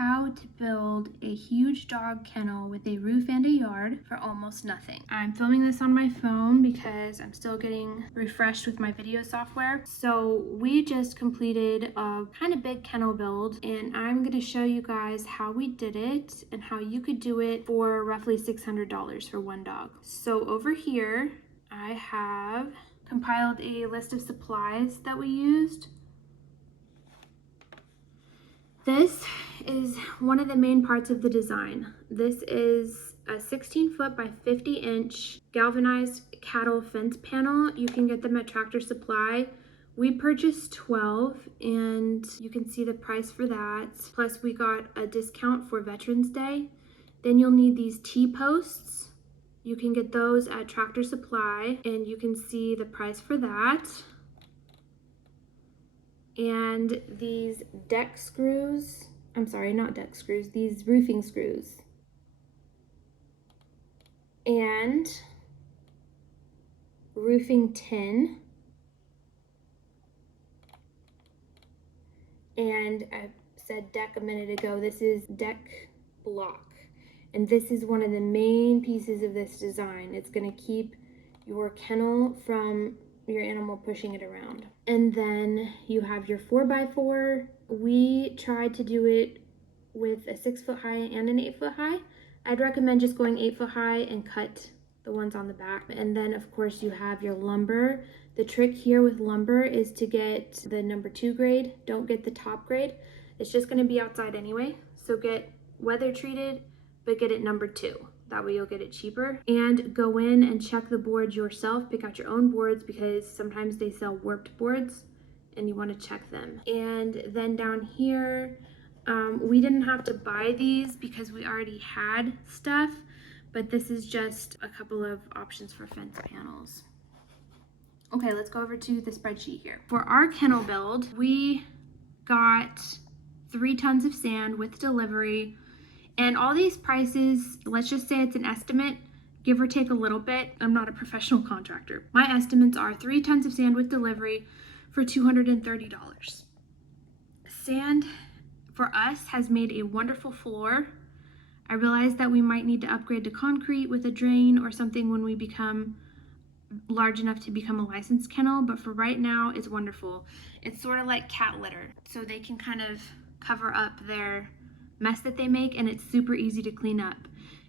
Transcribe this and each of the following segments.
how to build a huge dog kennel with a roof and a yard for almost nothing. I'm filming this on my phone because I'm still getting refreshed with my video software. So we just completed a kind of big kennel build, and I'm going to show you guys how we did it and how you could do it for roughly $600 for one dog. So over here I have compiled a list of supplies that we used. This is one of the main parts of the design. This is a 16-foot by 50-inch galvanized cattle fence panel. You can get them at Tractor Supply. We purchased 12, and you can see the price for that. Plus we got a discount for Veterans Day. Then you'll need these T-posts. You can get those at Tractor Supply, and you can see the price for that. And these deck screws, I'm sorry, not deck screws, these roofing screws. And roofing tin. And I said deck a minute ago, this is deck block. And this is one of the main pieces of this design. It's going to keep your kennel from your animal pushing it around. And then you have your 4x4. We tried to do it with a 6-foot high and an 8-foot high. I'd recommend just going 8-foot high and cut the ones on the back. And then of course you have your lumber. The trick here with lumber is to get the number 2 grade. Don't get the top grade. It's just going to be outside anyway. So get weather treated, but get it number 2. That way you'll get it cheaper. And go in and check the boards yourself. Pick out your own boards because sometimes they sell warped boards and you want to check them. And then down here, we didn't have to buy these because we already had stuff, but this is just a couple of options for fence panels. Okay, let's go over to the spreadsheet here. For our kennel build, we got 3 tons of sand with delivery. And all these prices, let's just say it's an estimate, give or take a little bit. I'm not a professional contractor. My estimates are 3 tons of sand with delivery for $230. Sand for us has made a wonderful floor. I realized that we might need to upgrade to concrete with a drain or something when we become large enough to become a licensed kennel, but for right now it's wonderful. It's sort of like cat litter, so they can kind of cover up their mess that they make, and it's super easy to clean up.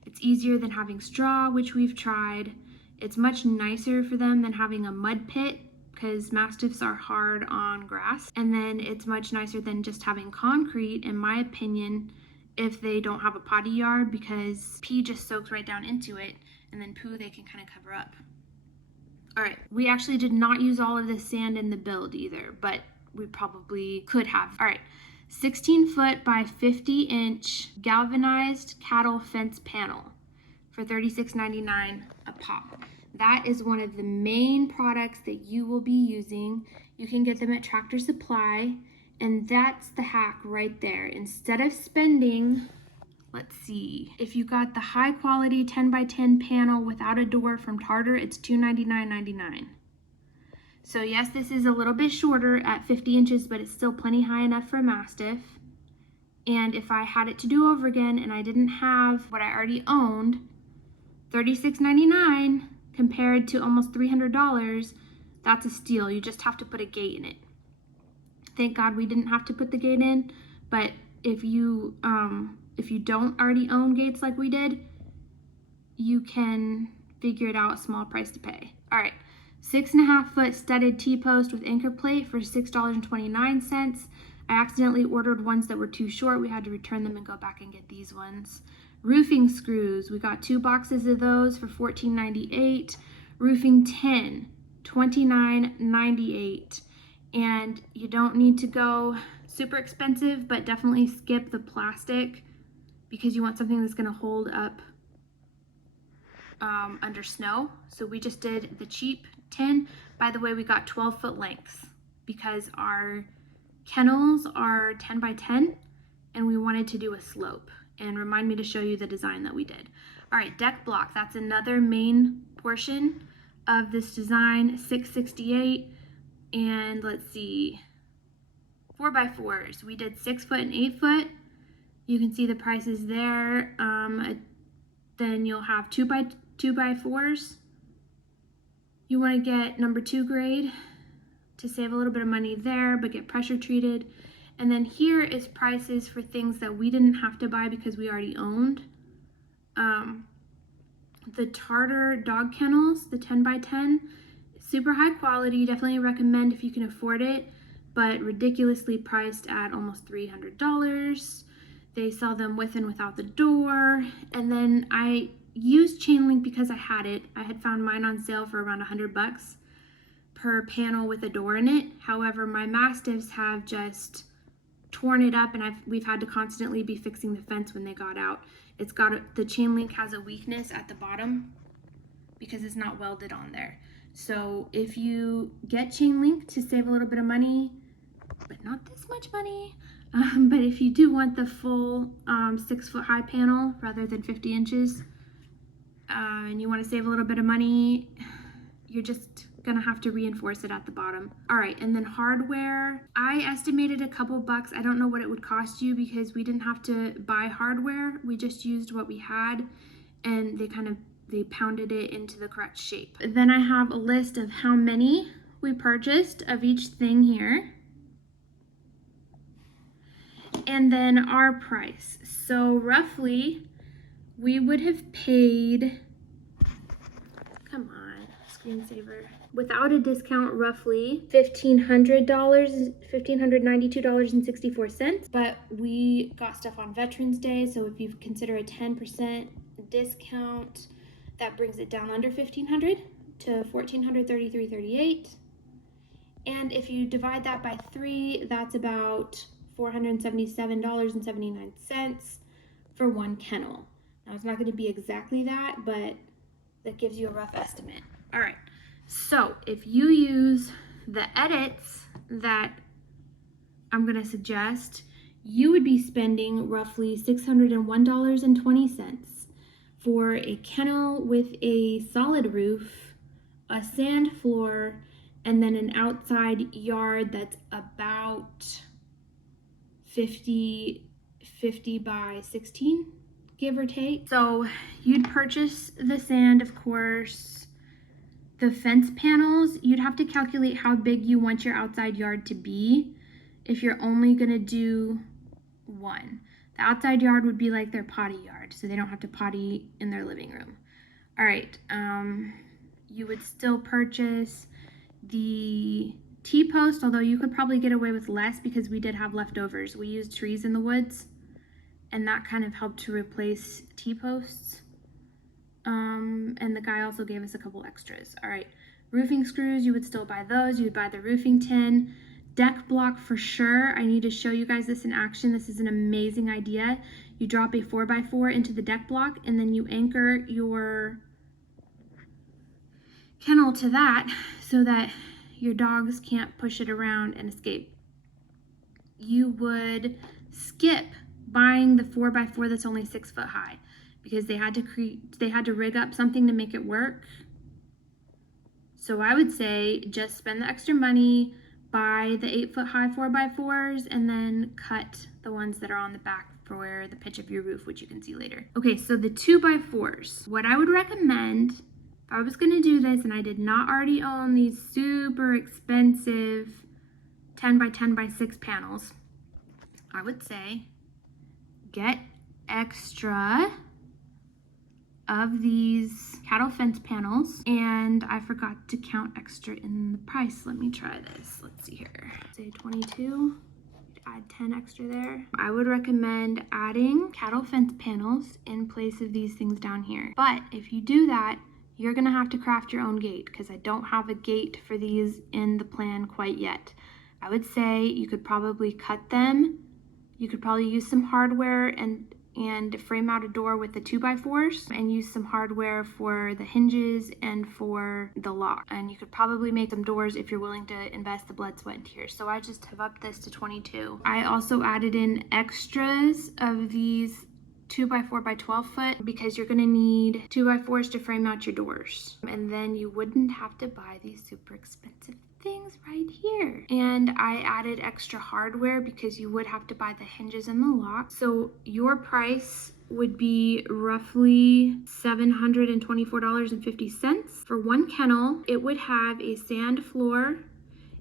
It's easier than having straw, which we've tried. It's much nicer for them than having a mud pit because Mastiffs are hard on grass. And then it's much nicer than just having concrete, in my opinion, if they don't have a potty yard, because pee just soaks right down into it, and then poo they can kind of cover up. All right, we actually did not use all of this sand in the build either, but we probably could have. All right. 16-foot by 50-inch galvanized cattle fence panel for $36.99 a pop. That is one of the main products that you will be using. You can get them at Tractor Supply, and that's the hack right there. Instead of spending, let's see, if you got the high quality 10x10 panel without a door from Tartar, it's $299.99. So yes, this is a little bit shorter at 50 inches, but it's still plenty high enough for a Mastiff. And if I had it to do over again and I didn't have what I already owned, $36.99 compared to almost $300, that's a steal. You just have to put a gate in it. Thank God we didn't have to put the gate in, but if you don't already own gates like we did, you can figure it out, a small price to pay. All right. 6.5-foot studded T-post with anchor plate for $6.29. I accidentally ordered ones that were too short. We had to return them and go back and get these ones. Roofing screws, we got 2 boxes of those for $14.98. Roofing tin, $29.98. And you don't need to go super expensive, but definitely skip the plastic because you want something that's going to hold up under snow. So we just did the cheap tin. By the way, we got 12-foot lengths because our kennels are 10x10 and we wanted to do a slope. And remind me to show you the design that we did. All right, deck block, that's another main portion of this design. 668, and let's see, 4x4s. We did 6 foot and 8 foot. You can see the prices there. Then you'll have 2x4s. You want to get number 2 grade to save a little bit of money there, but get pressure treated. And then here is prices for things that we didn't have to buy because we already owned. The Tartar dog kennels, the 10x10, super high quality, definitely recommend if you can afford it, but ridiculously priced at almost $300. They sell them with and without the door. And then I used chain link because I had it. I had found mine on sale for around $100 per panel with a door in it. However, my Mastiffs have just torn it up, and we've had to constantly be fixing the fence when they got out. The chain link has a weakness at the bottom because it's not welded on there. So if you get chain link to save a little bit of money, but not this much money, but if you do want the full 6-foot high panel rather than 50 inches, and you want to save a little bit of money, you're just gonna have to reinforce it at the bottom. All right, and then hardware, I estimated a couple bucks. I don't know what it would cost you because we didn't have to buy hardware. We just used what we had, and they pounded it into the correct shape. Then I have a list of how many we purchased of each thing here. And then our price. So roughly, we would have paid, come on, screensaver, without a discount, roughly $1,592.64. But we got stuff on Veterans Day, so if you consider a 10% discount, that brings it down under $1,500 to $1,433.38. And if you divide that by 3, that's about $477.79 for one kennel. Now it's not going to be exactly that, but that gives you a rough estimate. All right, so if you use the edits that I'm going to suggest, you would be spending roughly $601.20 for a kennel with a solid roof, a sand floor, and then an outside yard that's about 50 by 16, give or take. So you'd purchase the sand, of course. The fence panels, you'd have to calculate how big you want your outside yard to be if you're only gonna do one. The outside yard would be like their potty yard, so they don't have to potty in their living room. All right, you would still purchase the T-post, although you could probably get away with less because we did have leftovers. We used trees in the woods, and that kind of helped to replace T-posts. And the guy also gave us a couple extras. All right, roofing screws, you would still buy those. You would buy the roofing tin. Deck block for sure. I need to show you guys this in action. This is an amazing idea. You drop a 4x4 into the deck block, and then you anchor your kennel to that so that your dogs can't push it around and escape. You would skip buying the 4x4 that's only 6 foot high because they had to rig up something to make it work. So I would say just spend the extra money, buy the 8 foot high 4x4s, and then cut the ones that are on the back for the pitch of your roof, which you can see later. Okay, so the 2x4s, what I would recommend if I was gonna do this and I did not already own these super expensive 10x10x6 panels, I would say get extra of these cattle fence panels, and I forgot to count extra in the price. Let me try this. Let's see here. Say 22, add 10 extra there. I would recommend adding cattle fence panels in place of these things down here. But if you do that, you're gonna have to craft your own gate because I don't have a gate for these in the plan quite yet. I would say you could probably cut them. You could probably use some hardware and frame out a door with the 2x4s and use some hardware for the hinges and for the lock. And you could probably make some doors if you're willing to invest the blood, sweat, and tears. So I just have upped this to 22. I also added in extras of these 2x4 by 12 foot because you're gonna need 2x4s to frame out your doors. And then you wouldn't have to buy these super expensive things right here. And I added extra hardware because you would have to buy the hinges and the lock. So your price would be roughly $724.50 for one kennel. It would have a sand floor,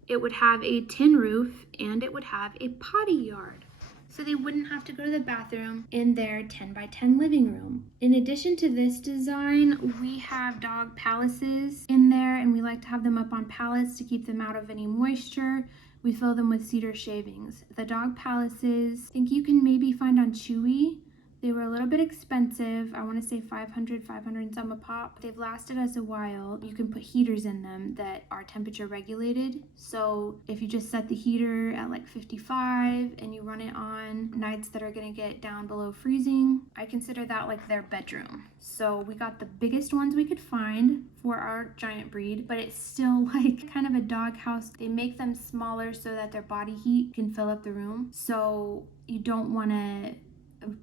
it would have a tin roof, and it would have a potty yard. So they wouldn't have to go to the bathroom in their 10 by 10 living room. In addition to this design, we have dog palaces in there, and we like to have them up on pallets to keep them out of any moisture. We fill them with cedar shavings. The dog palaces, I think you can maybe find on Chewy. They were a little bit expensive. I want to say 500 and some a pop. They've lasted us a while. You can put heaters in them that are temperature regulated. So if you just set the heater at like 55 and you run it on nights that are going to get down below freezing, I consider that like their bedroom. So we got the biggest ones we could find for our giant breed, but it's still like kind of a dog house. They make them smaller so that their body heat can fill up the room. So you don't want to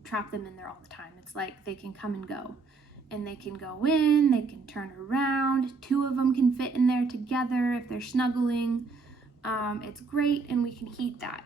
trap them in there all the time. It's like they can come and go, and they can go in, they can turn around. Two of them can fit in there together if they're snuggling. It's great, and we can heat that.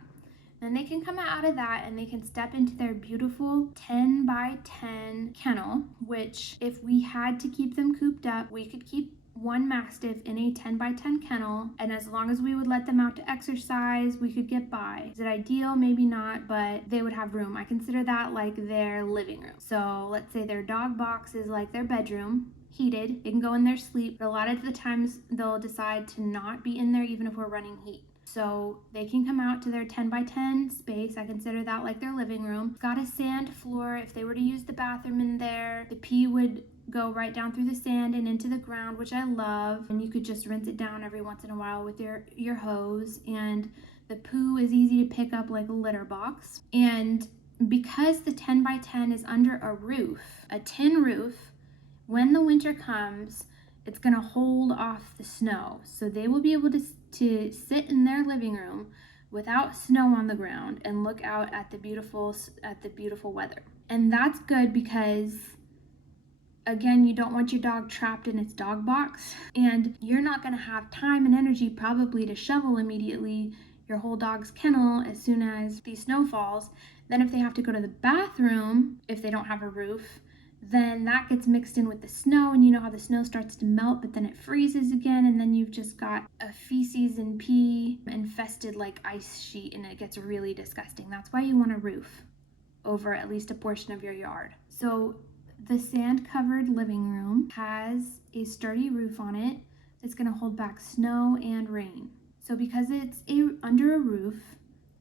Then they can come out of that and they can step into their beautiful 10 by 10 kennel, which if we had to keep them cooped up, we could keep one Mastiff in a 10 by 10 kennel, and as long as we would let them out to exercise, we could get by. Is it ideal? Maybe not, but they would have room. I consider that like their living room. So let's say their dog box is like their bedroom, heated. They can go in there, sleep, but a lot of the times they'll decide to not be in there even if we're running heat. So they can come out to their 10 by 10 space. I consider that like their living room. It's got a sand floor. If they were to use the bathroom in there, the pee would go right down through the sand and into the ground, which I love. And you could just rinse it down every once in a while with your hose. And the poo is easy to pick up like a litter box. And because the 10 by 10 is under a roof, a tin roof, when the winter comes, it's going to hold off the snow. So they will be able to sit in their living room without snow on the ground and look out at the beautiful weather. And that's good because, again, you don't want your dog trapped in its dog box, and you're not going to have time and energy probably to shovel immediately your whole dog's kennel as soon as the snow falls. Then if they have to go to the bathroom, if they don't have a roof, then that gets mixed in with the snow, and you know how the snow starts to melt, but then it freezes again, and then you've just got a feces and pee infested like ice sheet, and it gets really disgusting. That's why you want a roof over at least a portion of your yard. So the sand-covered living room has a sturdy roof on it that's going to hold back snow and rain. So because it's under a roof,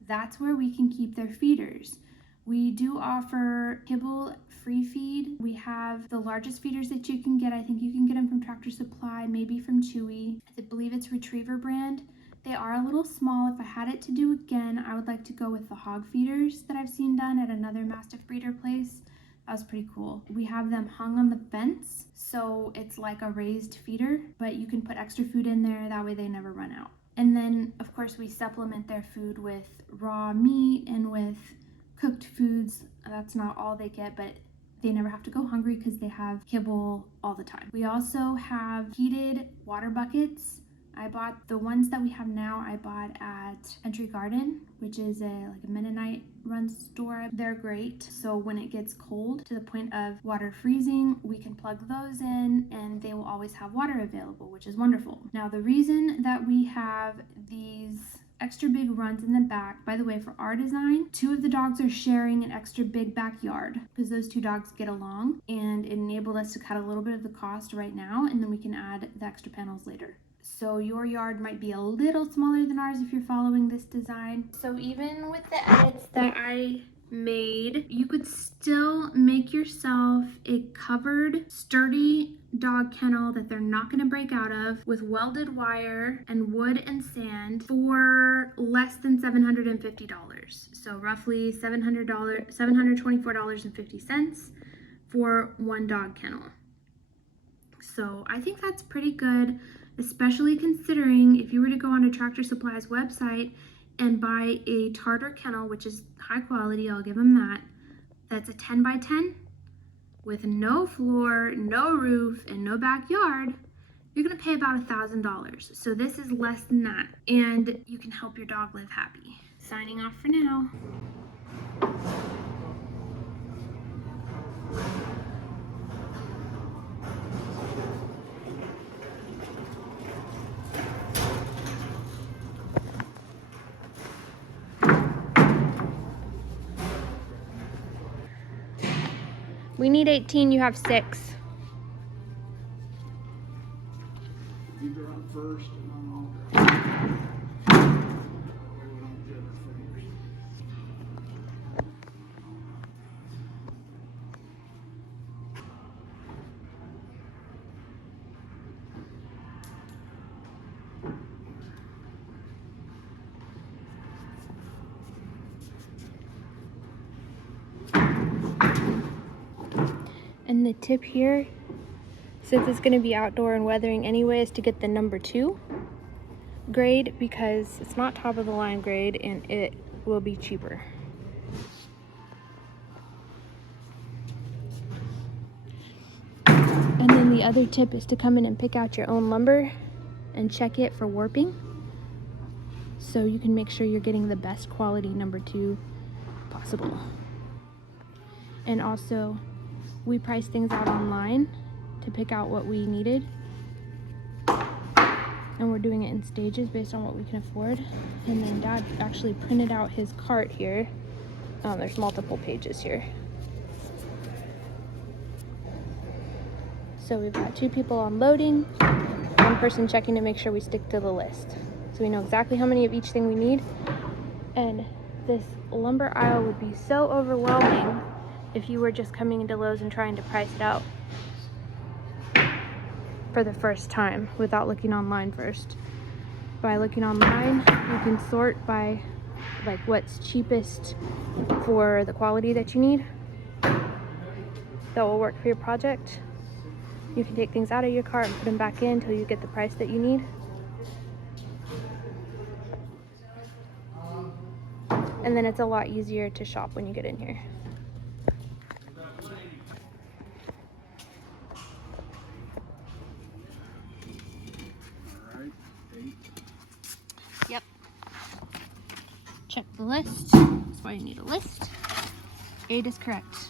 that's where we can keep their feeders. We do offer kibble free feed. We have the largest feeders that you can get. I think you can get them from Tractor Supply, maybe from Chewy. I believe it's Retriever brand. They are a little small. If I had it to do again, I would like to go with the hog feeders that I've seen done at another Mastiff breeder place. That was pretty cool. We have them hung on the fence, so it's like a raised feeder, but you can put extra food in there. That way they never run out. And then, of course, we supplement their food with raw meat and with cooked foods. That's not all they get, but they never have to go hungry because they have kibble all the time. We also have heated water buckets. I bought the ones that we have now. I bought at Entry Garden, which is a Mennonite run store. They're great. So when it gets cold to the point of water freezing, we can plug those in and they will always have water available, which is wonderful. Now, the reason that we have these extra big runs in the back, by the way, for our design, two of the dogs are sharing an extra big backyard because those two dogs get along, and it enabled us to cut a little bit of the cost right now, and then we can add the extra panels later. So your yard might be a little smaller than ours if you're following this design. So even with the edits that I made, you could still make yourself a covered, sturdy dog kennel that they're not going to break out of, with welded wire and wood and sand, for less than $750. So roughly $724.50 for one dog kennel. So I think that's pretty good, especially considering if you were to go on a Tractor Supply's website and buy a tartar kennel, which is high quality, I'll give them that. That's a 10 by 10 with no floor, no roof, and no backyard. you're gonna pay about $1,000. So this is less than that, and you can help your dog live happy. Signing off for now. We need 18, you have 6. You drive first and then I'll drive. We don't jigger fingers. And the tip here, since it's going to be outdoor and weathering anyway, is to get the number 2 grade, because it's not top of the line grade and it will be cheaper. And then the other tip is to come in and pick out your own lumber and check it for warping, so you can make sure you're getting the best quality number 2 possible. And also, we price things out online to pick out what we needed, and we're doing it in stages based on what we can afford. And then Dad actually printed out his cart here. There's multiple pages here. So we've got 2 people unloading, 1 person checking to make sure we stick to the list, so we know exactly how many of each thing we need. And this lumber aisle would be so overwhelming if you were just coming into Lowe's and trying to price it out for the first time without looking online first. By looking online, you can sort by like what's cheapest for the quality that you need that will work for your project. You can take things out of your cart and put them back in until you get the price that you need. And then it's a lot easier to shop when you get in here. Yep. Check the list. That's why you need a list. 8 is correct.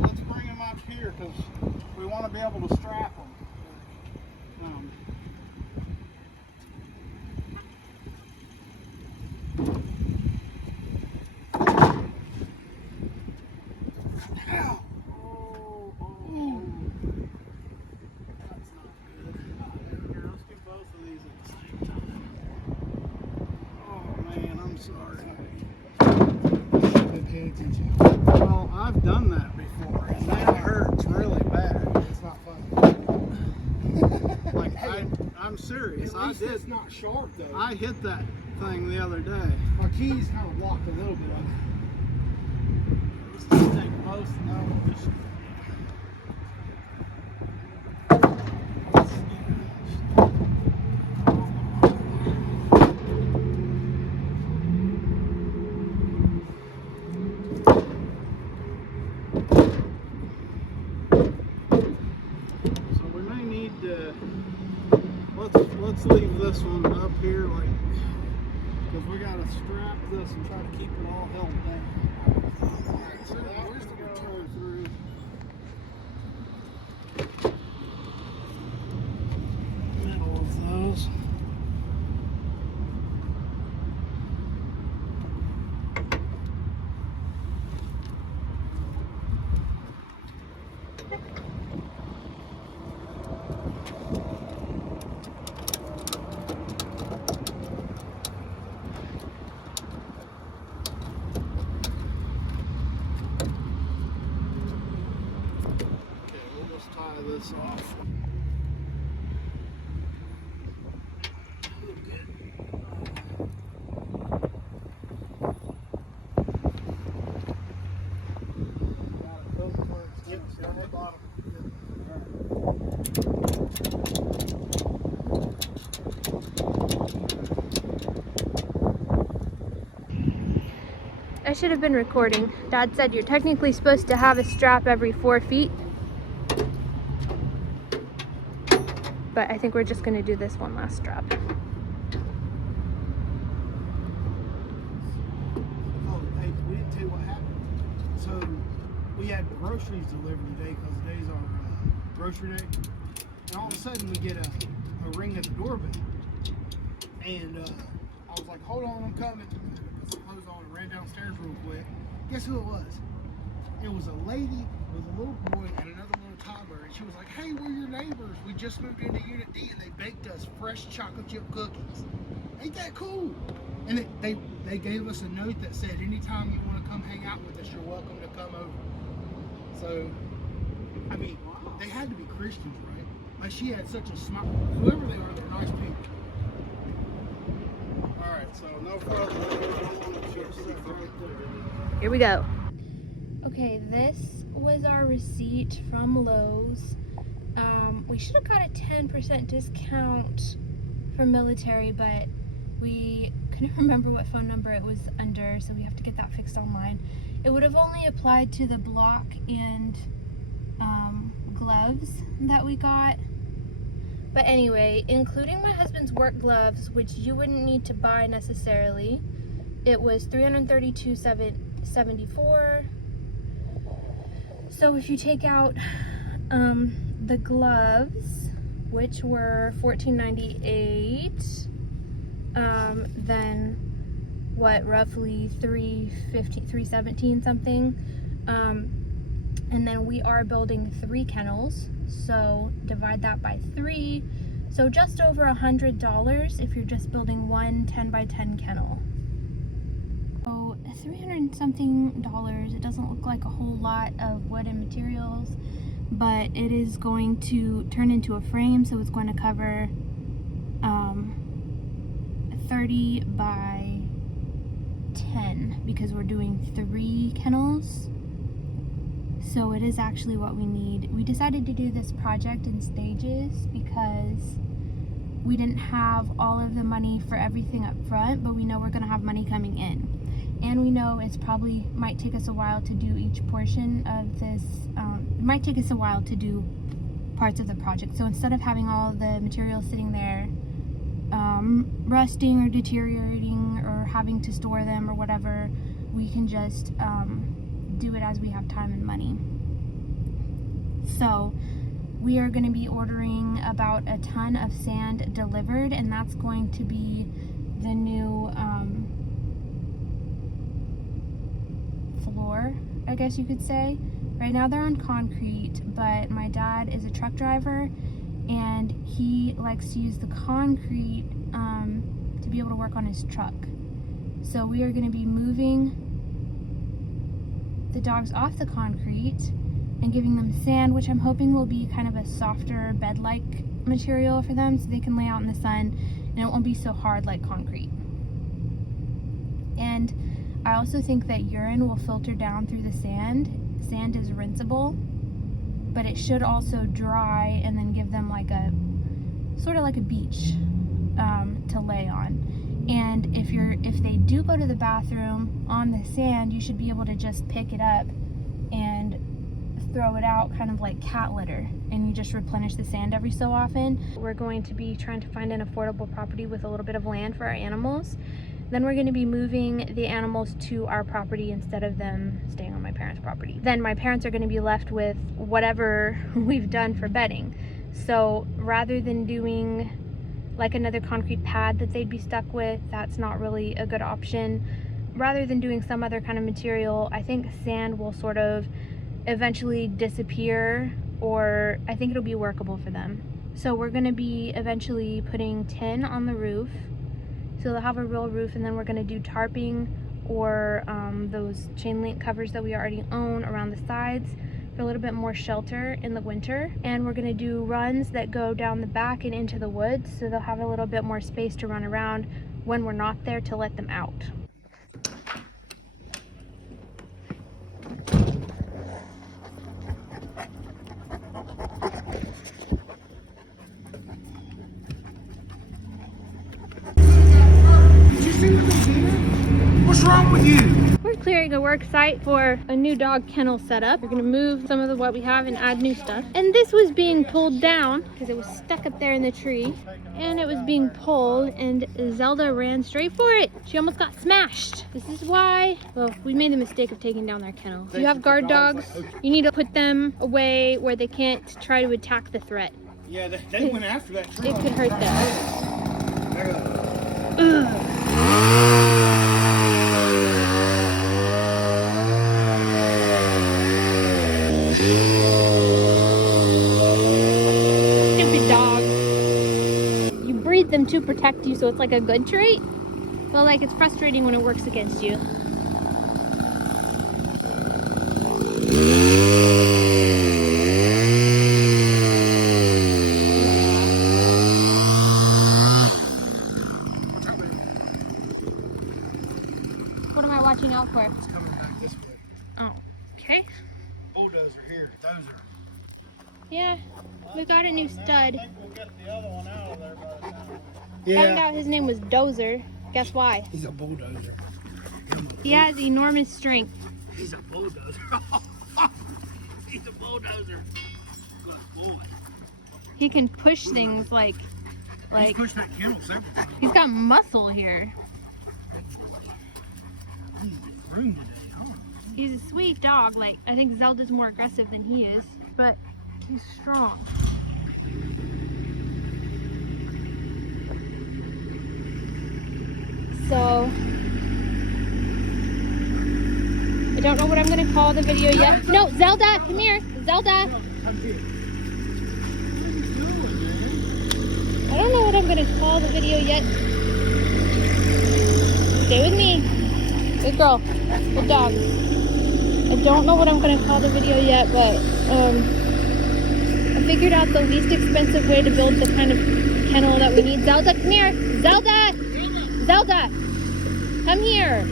Let's bring them up here because we want to be able to strap them. Well, I've done that before, and that hurts really bad. It's not fun. Like, I'm serious. At least it's not sharp, though. I hit that thing the other day. My keys kind of blocked a little bit of it. Let's just take both and then we'll just... Let's leave this one up here, like, because we got to strap this and try to keep it all held down. Alright, so where's the return through? this off. I should have been recording. Dad said you're technically supposed to have a strap every 4 feet. But I think we're just gonna do this one last strap. Oh, hey, we didn't tell you what happened. So we had groceries delivered today because today's our grocery day. And all of a sudden we get a ring at the doorbell. And I was like, hold on, I'm coming. Put some clothes on and ran downstairs real quick. Guess who it was? It was a lady with a little boy and another little toddler. And she was like, hey, we're your neighbors. We just moved into Unit D and they baked us fresh chocolate chip cookies. Ain't that cool? And they gave us a note that said, anytime you want to come hang out with us, you're welcome to come over. So, I mean, they had to be Christians, right? Like, she had such a smile. Whoever they are, they're nice people. Alright, so no further ado. Here we go. Okay, this was our receipt from Lowe's. We should have got a 10% discount for military, but we couldn't remember what phone number it was under, so we have to get that fixed online. It would have only applied to the block and gloves that we got. But anyway, including my husband's work gloves, which you wouldn't need to buy necessarily, it was $332.74. So if you take out the gloves, which were $14.98, then what, roughly $317 something, and then we are building 3 kennels, so divide that by 3, so just over $100 if you're just building one 10 by 10 kennel. So $300 something, it doesn't look like a whole lot of wood and materials, but it is going to turn into a frame, so it's going to cover 30 by 10 because we're doing 3 kennels. So it is actually what we need. We decided to do this project in stages because we didn't have all of the money for everything up front, but we know we're gonna have money coming in. And we know it's probably might take us a while to do each portion of this. It might take us a while to do parts of the project. So instead of having all of the materials sitting there rusting or deteriorating or having to store them or whatever, we can just do it as we have time and money. So we are going to be ordering about a ton of sand delivered, and that's going to be the new floor, I guess you could say. Right now they're on concrete, but my dad is a truck driver and he likes to use the concrete to be able to work on his truck. So we are going to be moving the dogs off the concrete and giving them sand, which I'm hoping will be kind of a softer bed-like material for them so they can lay out in the sun and it won't be so hard like concrete. And I also think that urine will filter down through the sand. Sand is rinsable, but it should also dry and then give them like a sort of like a beach to lay on. And if they do go to the bathroom on the sand, you should be able to just pick it up and throw it out, kind of like cat litter, and you just replenish the sand every so often. We're going to be trying to find an affordable property with a little bit of land for our animals. Then we're going to be moving the animals to our property instead of them staying on my parents' property. Then my parents are going to be left with whatever we've done for bedding. So rather than doing like another concrete pad that they'd be stuck with, that's not really a good option. Rather than doing some other kind of material, I think sand will sort of eventually disappear, or I think it'll be workable for them. So we're going to be eventually putting tin on the roof, so they'll have a real roof, and then we're going to do tarping or those chain link covers that we already own around the sides for a little bit more shelter in the winter. And we're gonna do runs that go down the back and into the woods, so they'll have a little bit more space to run around when we're not there to let them out. What's wrong with you? We're clearing a work site for a new dog kennel setup. We're gonna move some of what we have and add new stuff. And this was being pulled down because it was stuck up there in the tree. And it was being pulled and Zelda ran straight for it. She almost got smashed. This is why, well, we made the mistake of taking down their kennel. If you have guard dogs, you need to put them away where they can't try to attack the threat. Yeah, they went after that tree. It could hurt them. Ugh. Stupid dog. You breed them to protect you, so it's like a good trait, but like it's frustrating when it works against you. What am I watching out for? It's coming back this way. Oh, okay. Bulldozer here. Dozer. Yeah, we got a new stud. We'll get the other one out of there by the time. Found out his name was Dozer. Guess why? He's a bulldozer. He has enormous strength. He's a bulldozer. He's a bulldozer. Good boy. He can push things like He's pushed that kennel several times. he's got muscle here. Room today, huh? He's a sweet dog. Like, I think Zelda's more aggressive than he is, but he's strong. So I don't know what I'm gonna call the video yet. No, Zelda, come here. Zelda. I don't know what I'm gonna call the video yet. Stay with me. Good girl. Good dog. I don't know what I'm gonna call the video yet, but I figured out the least expensive way to build the kind of kennel that we need. Zelda, come here. Zelda! Zelda! Come here.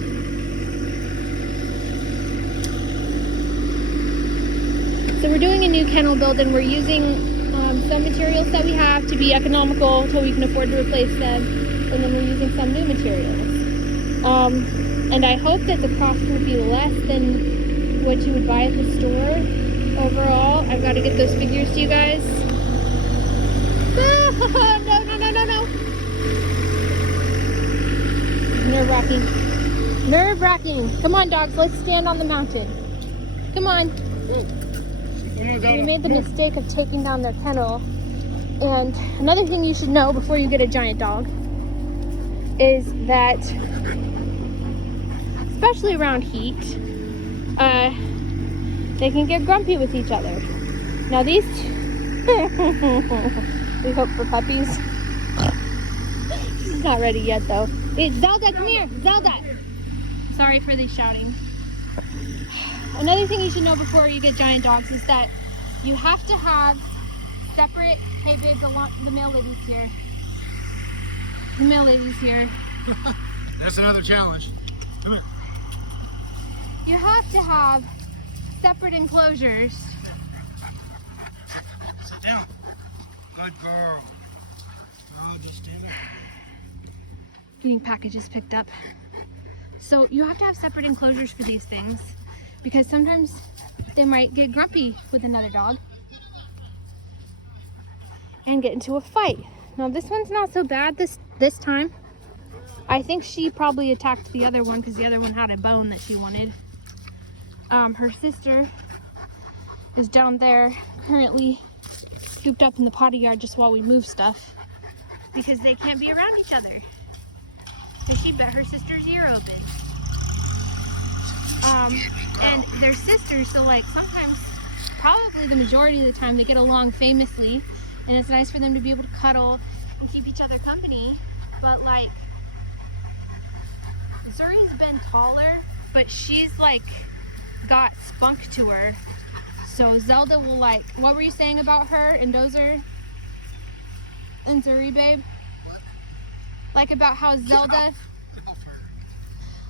So we're doing a new kennel build and we're using some materials that we have to be economical until we can afford to replace them. And then we're using some new materials. And I hope that the cost will be less than what you would buy at the store. Overall, I've got to get those figures to you guys. No. Nerve-wracking. Nerve-wracking. Come on, dogs. Let's stand on the mountain. Come on. We made the mistake of taking down their kennel. And another thing you should know before you get a giant dog is that, especially around heat, they can get grumpy with each other. Now these two, we hope for puppies. She's not ready yet though. Hey, Zelda, come here, Zelda. Sorry for the shouting. Another thing you should know before you get giant dogs is that you have to have separate, hey babe, the male lady's here. The male lady's here. That's another challenge. Come here. You have to have separate enclosures. Sit down. Good girl. Oh, just stand there. Getting packages picked up. So you have to have separate enclosures for these things because sometimes they might get grumpy with another dog and get into a fight. Now this one's not so bad this time. I think she probably attacked the other one because the other one had a bone that she wanted. Her sister is down there currently cooped up in the potty yard just while we move stuff because they can't be around each other. And she bit her sister's ear open. And they're sisters, so like sometimes, probably the majority of the time, they get along famously, and it's nice for them to be able to cuddle and keep each other company. But like, Zuri's been taller, but she's like got spunk to her. So Zelda will like, what were you saying about her and Dozer and Zuri, babe? What? Like about how Zelda, Get off her.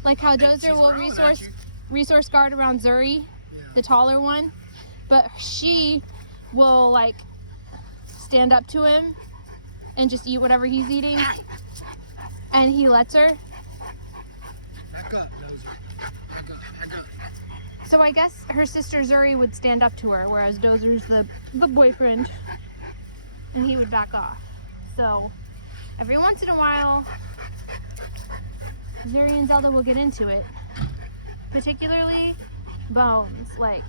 like how She's Dozer will growling at you. resource guard around Zuri, Yeah. the taller one, but she will like stand up to him and just eat whatever he's eating, and he lets her. Back up, Dozer. Back up. So I guess her sister Zuri would stand up to her, whereas Dozer's the boyfriend, and he would back off. So every once in a while, Zuri and Zelda will get into it, particularly bones. Like,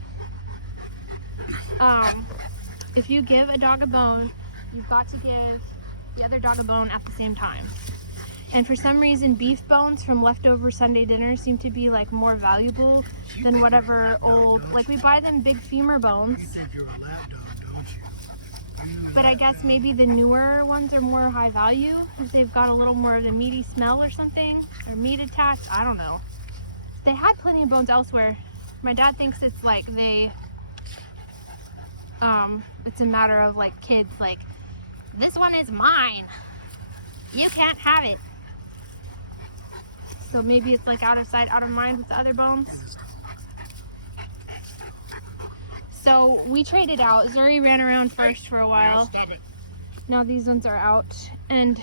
if you give a dog a bone, you've got to give the other dog a bone at the same time. And for some reason, beef bones from leftover Sunday dinners seem to be like more valuable than whatever old, like we buy them big femur bones, You think you're a lap dog, don't you? but I guess maybe the newer ones are more high value if they've got a little more of the meaty smell or something, or meat attached, I don't know. They had plenty of bones elsewhere. My dad thinks it's like it's a matter of like kids, like, this one is mine, you can't have it. So maybe it's like out of sight, out of mind with the other bones. So we traded out. Zuri ran around first for a while. Stop it. Now these ones are out, and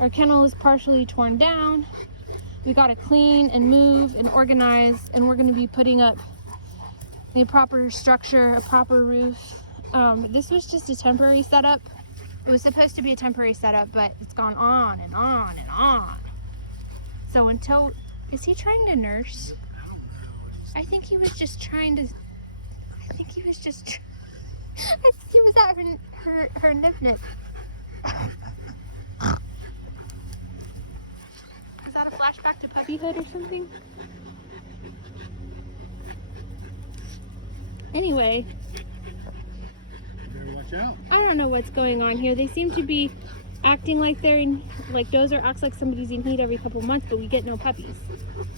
our kennel is partially torn down. We gotta clean and move and organize, and we're gonna be putting up a proper structure, a proper roof. This was just a temporary setup. It was supposed to be a temporary setup, but it's gone on and on and on. So until, is he trying to nurse? I don't know. I think he was just trying to, I think he was at her nip nip. Is that a flashback to puppyhood or something? Anyway, Better watch out. I don't know what's going on here. They seem to be acting like they're in, like Dozer acts like somebody's in heat every couple months, but we get no puppies.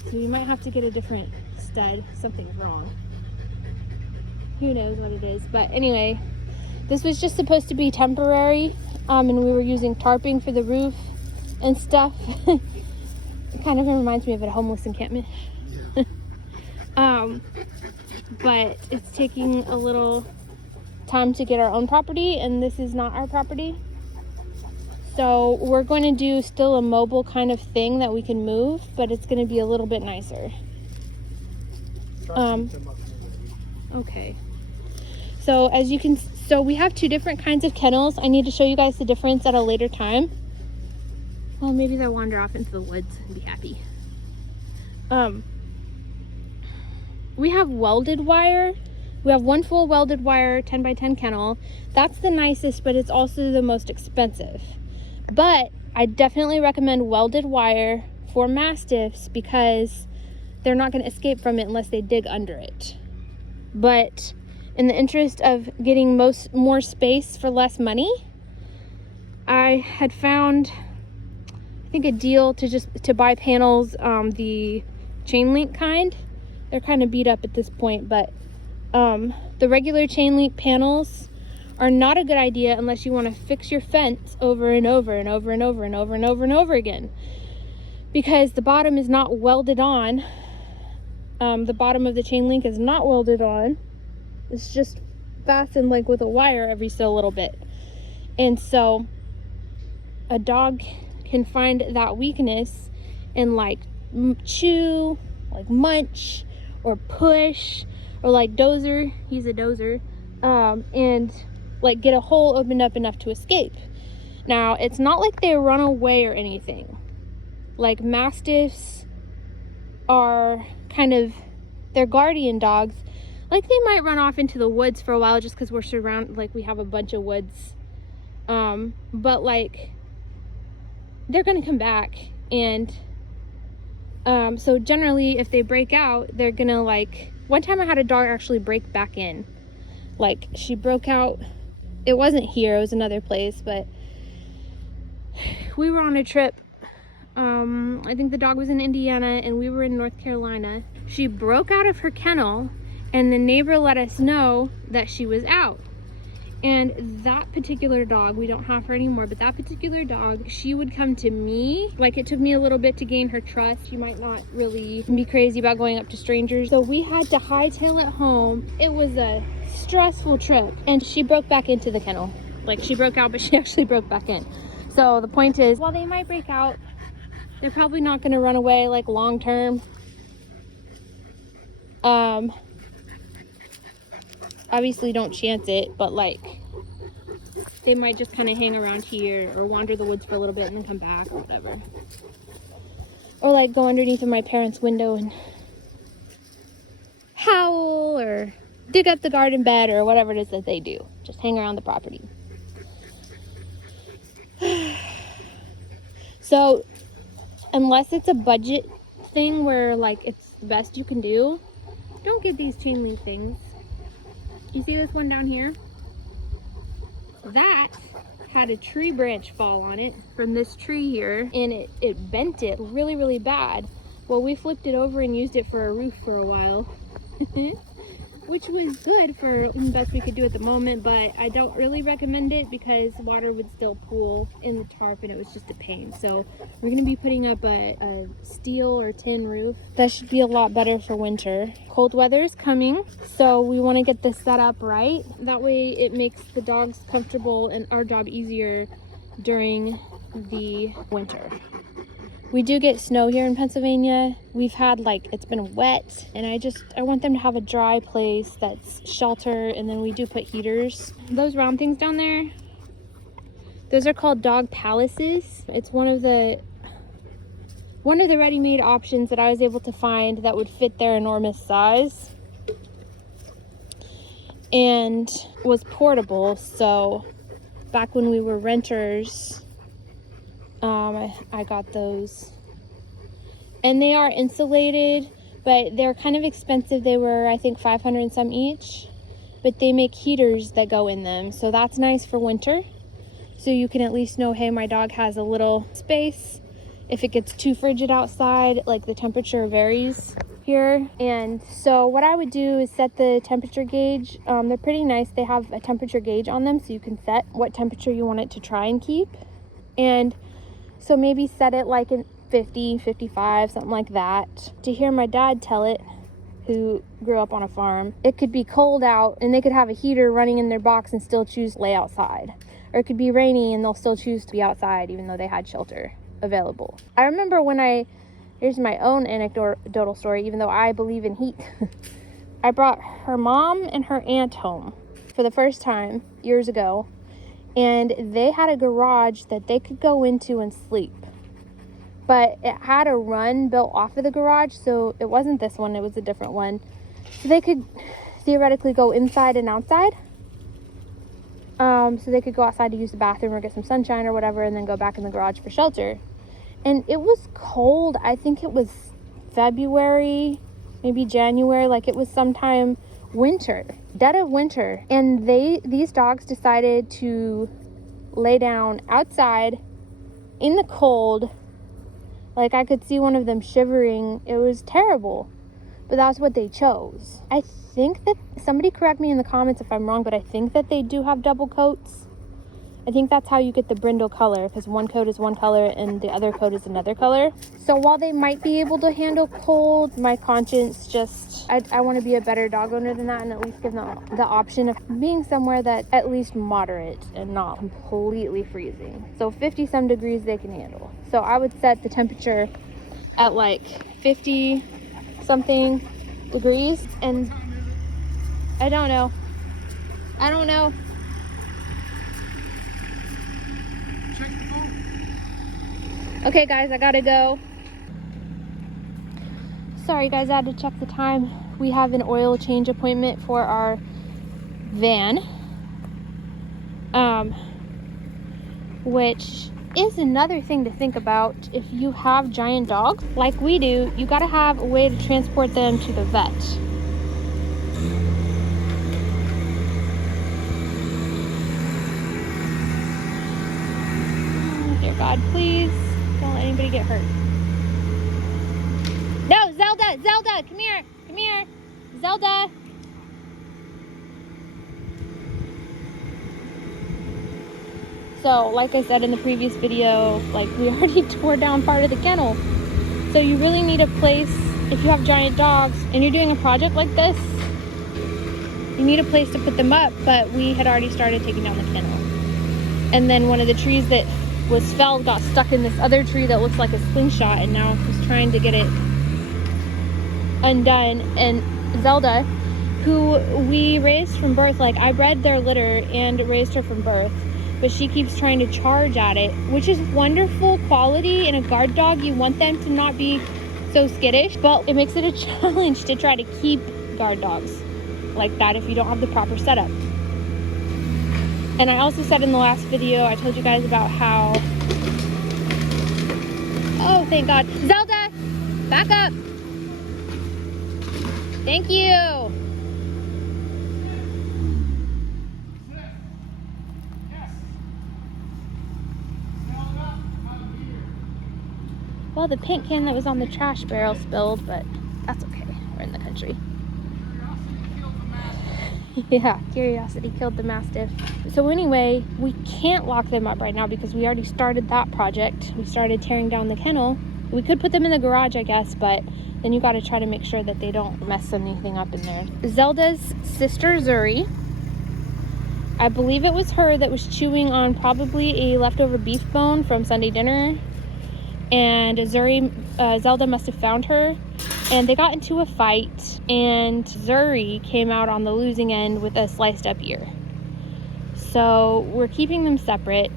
So we might have to get a different stud. Something's wrong. Who knows what it is. But anyway, this was just supposed to be temporary, and we were using tarping for the roof and stuff. It kind of reminds me of a homeless encampment. Yeah. But it's taking a little time to get our own property, and this is not our property. So we're going to do still a mobile kind of thing that we can move, but it's going to be a little bit nicer. Okay. So as you can, so we have two different kinds of kennels. I need to show you guys the difference at a later time. Well, maybe they'll wander off into the woods and be happy. We have welded wire. We have one full welded wire 10 by 10 kennel. That's the nicest, but it's also the most expensive. But I definitely recommend welded wire for Mastiffs because they're not going to escape from it unless they dig under it. But in the interest of getting more space for less money, I had found, I think, a deal to buy panels, the chain link kind. They're kind of beat up at this point, but the regular chain link panels are not a good idea unless you want to fix your fence over and over and over and over and over and over and over again, because the bottom is not welded on. The bottom of the chain link is not welded on. It's just fastened like with a wire every so little bit. And so a dog can find that weakness and like chew, like munch, or push, or like Dozer, he's a Dozer, and like get a hole opened up enough to escape. Now, it's not like they run away or anything. Like Mastiffs are kind of, they're guardian dogs. Like they might run off into the woods for a while just because we're surrounded, like we have a bunch of woods. But like, they're gonna come back, and so generally if they break out, they're gonna like, one time I had a dog actually break back in. Like she broke out, it wasn't here, it was another place, but we were on a trip. I think the dog was in Indiana and we were in North Carolina. She broke out of her kennel and the neighbor let us know that she was out. And that particular dog, we don't have her anymore, but that particular dog, she would come to me. Like, it took me a little bit to gain her trust. You might not really be crazy about going up to strangers. So we had to hightail it home. It was a stressful trip. And she broke back into the kennel. Like, she broke out, but she actually broke back in. So the point is, while they might break out, they're probably not going to run away, like, long term. Obviously don't chance it, but like they might just kind of hang around here or wander the woods for a little bit and then come back or whatever. Or like go underneath of my parents' window and howl or dig up the garden bed or whatever it is that they do. Just hang around the property. So unless it's a budget thing where like it's the best you can do, don't get these chain link things. You see this one down here? That had a tree branch fall on it from this tree here, and it bent it really, really bad. Well, we flipped it over and used it for a roof for a while. Which was good for the best we could do at the moment, but I don't really recommend it because water would still pool in the tarp and it was just a pain. So we're going to be putting up a steel or tin roof. That should be a lot better for winter. Cold weather is coming, so we want to get this set up right. That way it makes the dogs comfortable and our job easier during the winter. We do get snow here in Pennsylvania. We've had it's been wet, and I want them to have a dry place that's shelter, and then we do put heaters. Those round things down there, those are called dog palaces. It's one of the ready-made options that I was able to find that would fit their enormous size and was portable. So back when we were renters, I got those, and they are insulated, but they're kind of expensive. They were, I think, 500 and some each, but they make heaters that go in them, so that's nice for winter. So you can at least know, hey, my dog has a little space. If it gets too frigid outside, like the temperature varies here. And so what I would do is set the temperature gauge. They're pretty nice. They have a temperature gauge on them, so you can set what temperature you want it to try and keep. And so maybe set it like in 50, 55, something like that. To hear my dad tell it, who grew up on a farm, it could be cold out and they could have a heater running in their box and still choose to lay outside. Or it could be rainy and they'll still choose to be outside even though they had shelter available. I remember here's my own anecdotal story, even though I believe in heat. I brought her mom and her aunt home for the first time years ago. And they had a garage that they could go into and sleep. But it had a run built off of the garage, so it wasn't this one, it was a different one. So they could theoretically go inside and outside. So they could go outside to use the bathroom or get some sunshine or whatever, and then go back in the garage for shelter. And it was cold. I think it was February, maybe January, like it was sometime winter, dead of winter, and these dogs decided to lay down outside in the cold. Like, I could see one of them shivering. It was terrible, but that's what they chose. I think that, somebody correct me in the comments if I'm wrong, but I think that they do have double coats. I think that's how you get the brindle color, because one coat is one color and the other coat is another color. So while they might be able to handle cold, my conscience just, I want to be a better dog owner than that and at least give them the option of being somewhere that's at least moderate and not completely freezing. So 50 some degrees they can handle. So I would set the temperature at like 50 something degrees, and I don't know. Check the phone. Okay guys, I gotta go. Sorry guys, I had to check the time. We have an oil change appointment for our van, which is another thing to think about. If you have giant dogs like we do, you gotta have a way to transport them to the vet. Dear God, please don't let anybody get hurt. No, Zelda, come here, Zelda. So like I said in the previous video, like we already tore down part of the kennel. So you really need a place, if you have giant dogs and you're doing a project like this, you need a place to put them up, but we had already started taking down the kennel. And then one of the trees that was felled got stuck in this other tree that looks like a slingshot, and now he's trying to get it undone. And Zelda, who we raised from birth, like I bred their litter and raised her from birth, but she keeps trying to charge at it, which is wonderful quality in a guard dog. You want them to not be so skittish, but it makes it a challenge to try to keep guard dogs like that if you don't have the proper setup. And I also said in the last video, I told you guys about how, oh thank God, Zelda, back up. Thank you. Well, the paint can that was on the trash barrel spilled, but that's okay. We're in the country. Yeah, curiosity killed the Mastiff. So anyway, we can't lock them up right now because we already started that project. We started tearing down the kennel. We could put them in the garage, I guess, but then you got to try to make sure that they don't mess anything up in there. Zelda's sister, Zuri, I believe it was her that was chewing on probably a leftover beef bone from Sunday dinner. And Zelda must have found her, and they got into a fight, and Zuri came out on the losing end with a sliced up ear. So we're keeping them separate.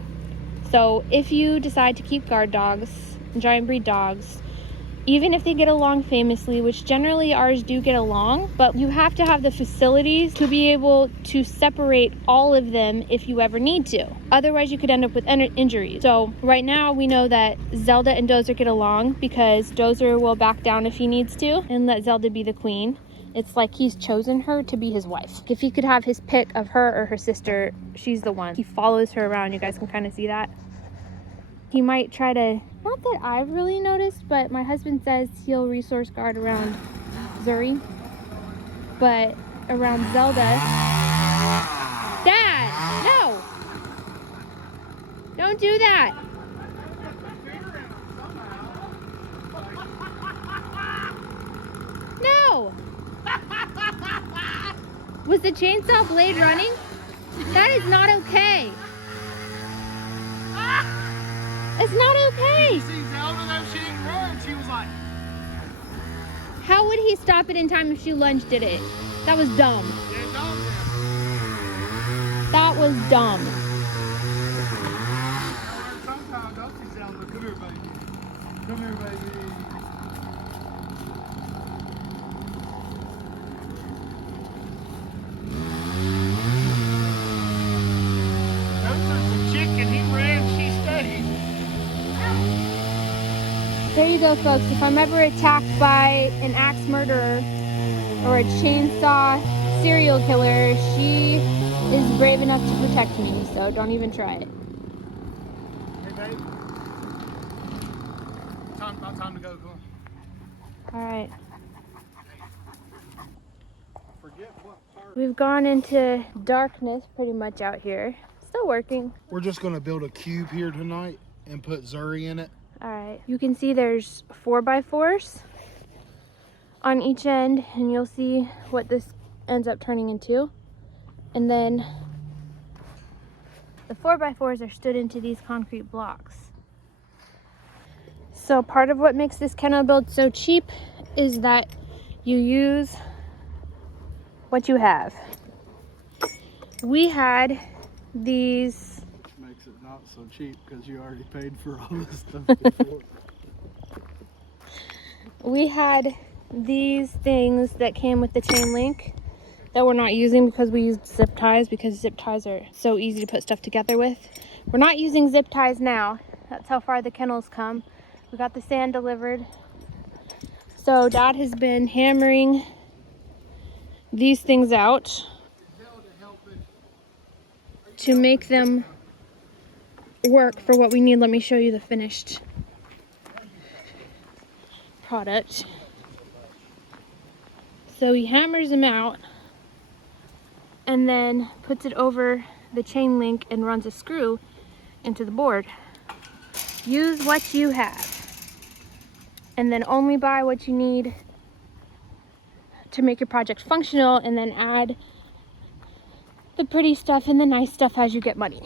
So if you decide to keep guard dogs, giant breed dogs, even if they get along famously, which generally ours do get along, but you have to have the facilities to be able to separate all of them if you ever need to. Otherwise, you could end up with injuries. So right now we know that Zelda and Dozer get along because Dozer will back down if he needs to and let Zelda be the queen. It's like he's chosen her to be his wife. If he could have his pick of her or her sister, she's the one. He follows her around. You guys can kind of see that. He might try to, not that I've really noticed, but my husband says he'll resource guard around Zuri, but around Zelda. Dad, no! Don't do that! No! Was the chainsaw blade running? That is not okay. It's not okay. You see Zelda though, she didn't run. She was like, how would he stop it in time if she lunged at it? That was dumb. yeah, dog. That was dumb. Sometimes I'll see Zelda. Come here, baby. Come here, baby. Those are chicken. He ran, she stayed. There you go, folks. If I'm ever attacked by an axe murderer or a chainsaw serial killer, she is brave enough to protect me, so don't even try it. Hey, babe. About time to go. Come on. All right. Forget what part. We've gone into darkness pretty much out here. Still working. We're just going to build a cube here tonight and put Zuri in it. All right. You can see there's 4x4s on each end, and you'll see what this ends up turning into. And then the 4x4s are stood into these concrete blocks. So part of what makes this kennel build so cheap is that you use what you have. We had these. Makes it not so cheap because you already paid for all this stuff before. We had these things that came with the chain link that we're not using because we used zip ties, because zip ties are so easy to put stuff together with. We're not using zip ties now. That's how far the kennels come. We got the sand delivered. So Dad has been hammering these things out to make them work for what we need. Let me show you the finished product. So he hammers them out and then puts it over the chain link and runs a screw, into the board. Use what you have, and then only buy what you need to make your project functional, and then add the pretty stuff and the nice stuff as you get money.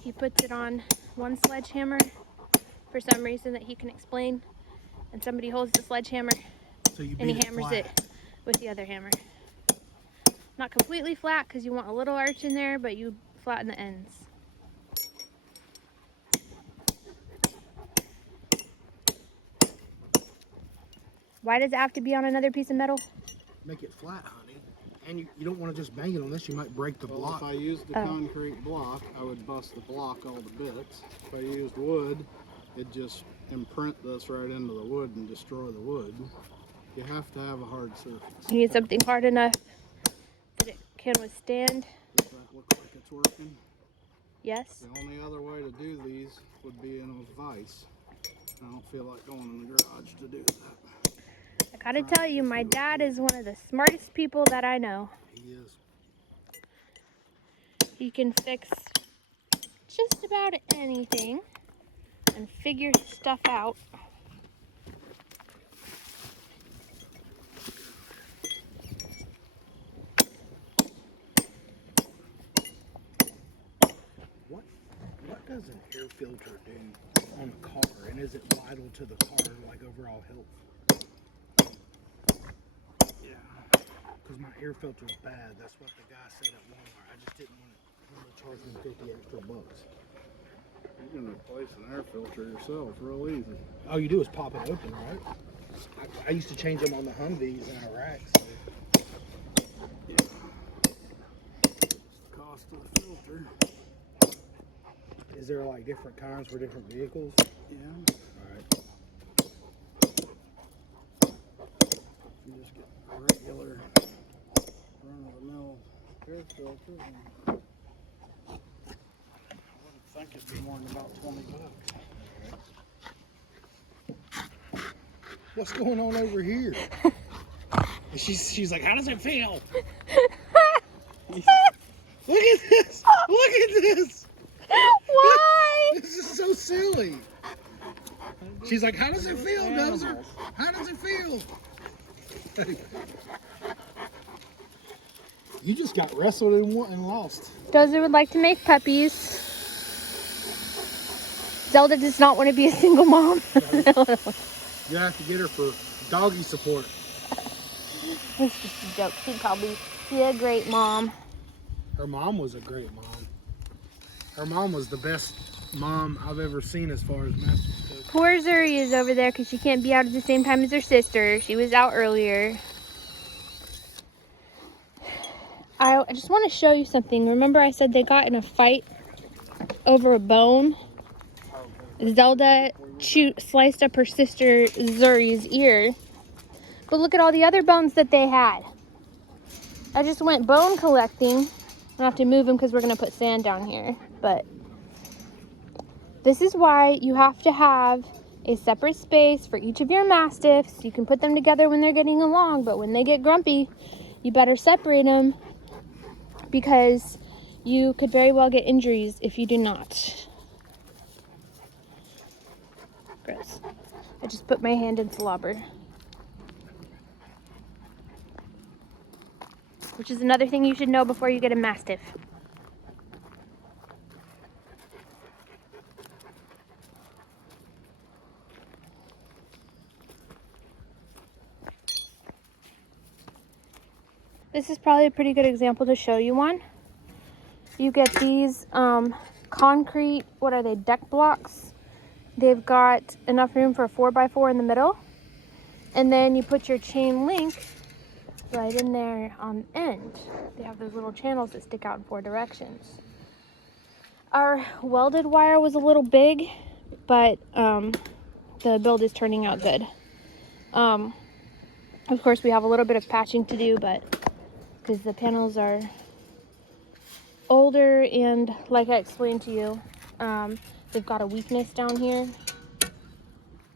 He puts it on one sledgehammer for some reason that he can explain, and somebody holds the sledgehammer So you and he beat hammers flat. it with the other hammer. Not completely flat because you want a little arch in there, but you flatten the ends. Why does it have to be on another piece of metal? Make it flat, honey. And you don't want to just bang it on this. You might break the Well, block. if I used the concrete block, I would bust the block all to bits. If I used wood, it'd just imprint this right into the wood and destroy the wood. You have to have a hard surface. You need something hard enough that it can withstand. Does that look like it's working? Yes. The only other way to do these would be in a vise. I don't feel like going in the garage to do that. I gotta tell you, my dad is one of the smartest people that I know. He is. He can fix just about anything and figure stuff out. What does an air filter do on a car, and is it vital to the car, like overall health? Yeah, because my air filter's bad. That's what the guy said at Walmart. I just didn't want to charge me 50 extra bucks. You can replace an air filter yourself real easy. All you do is pop it open, right? I used to change them on the Humvees in Iraq. So. Yeah. It's the cost of the filter. Is there like different kinds for different vehicles? Yeah. Alright. You just get a regular run-of-the-mill air filter. I wouldn't think it'd be more than about 20 bucks. What's going on over here? And she's like, how does it feel? Look at this! Look at this! Why? This is so silly. She's like, how does it feel, Dozer? How does it feel? You just got wrestled and lost. Dozer would like to make puppies. Zelda does not want to be a single mom. You have to get her for doggy support. It's just a joke. She'd probably be a great mom. Her mom was a great mom. Her mom was the best mom I've ever seen as far as Mastiffs go. Poor Zuri is over there because she can't be out at the same time as her sister. She was out earlier. I just want to show you something. Remember I said they got in a fight over a bone? Zelda sliced up her sister Zuri's ear. But look at all the other bones that they had. I just went bone collecting. I have to move them because we're going to put sand down here. But this is why you have to have a separate space for each of your Mastiffs. You can put them together when they're getting along, but when they get grumpy, you better separate them because you could very well get injuries if you do not. Gross. I just put my hand in slobber. Which is another thing you should know before you get a Mastiff. This is probably a pretty good example to show you one. You get these concrete, what are they, deck blocks. They've got enough room for a 4x4 in the middle. And then you put your chain link right in there on the end. They have those little channels that stick out in 4 directions. Our welded wire was a little big, but the build is turning out good. Of course, we have a little bit of patching to do, but because the panels are older and, like I explained to you, they've got a weakness down here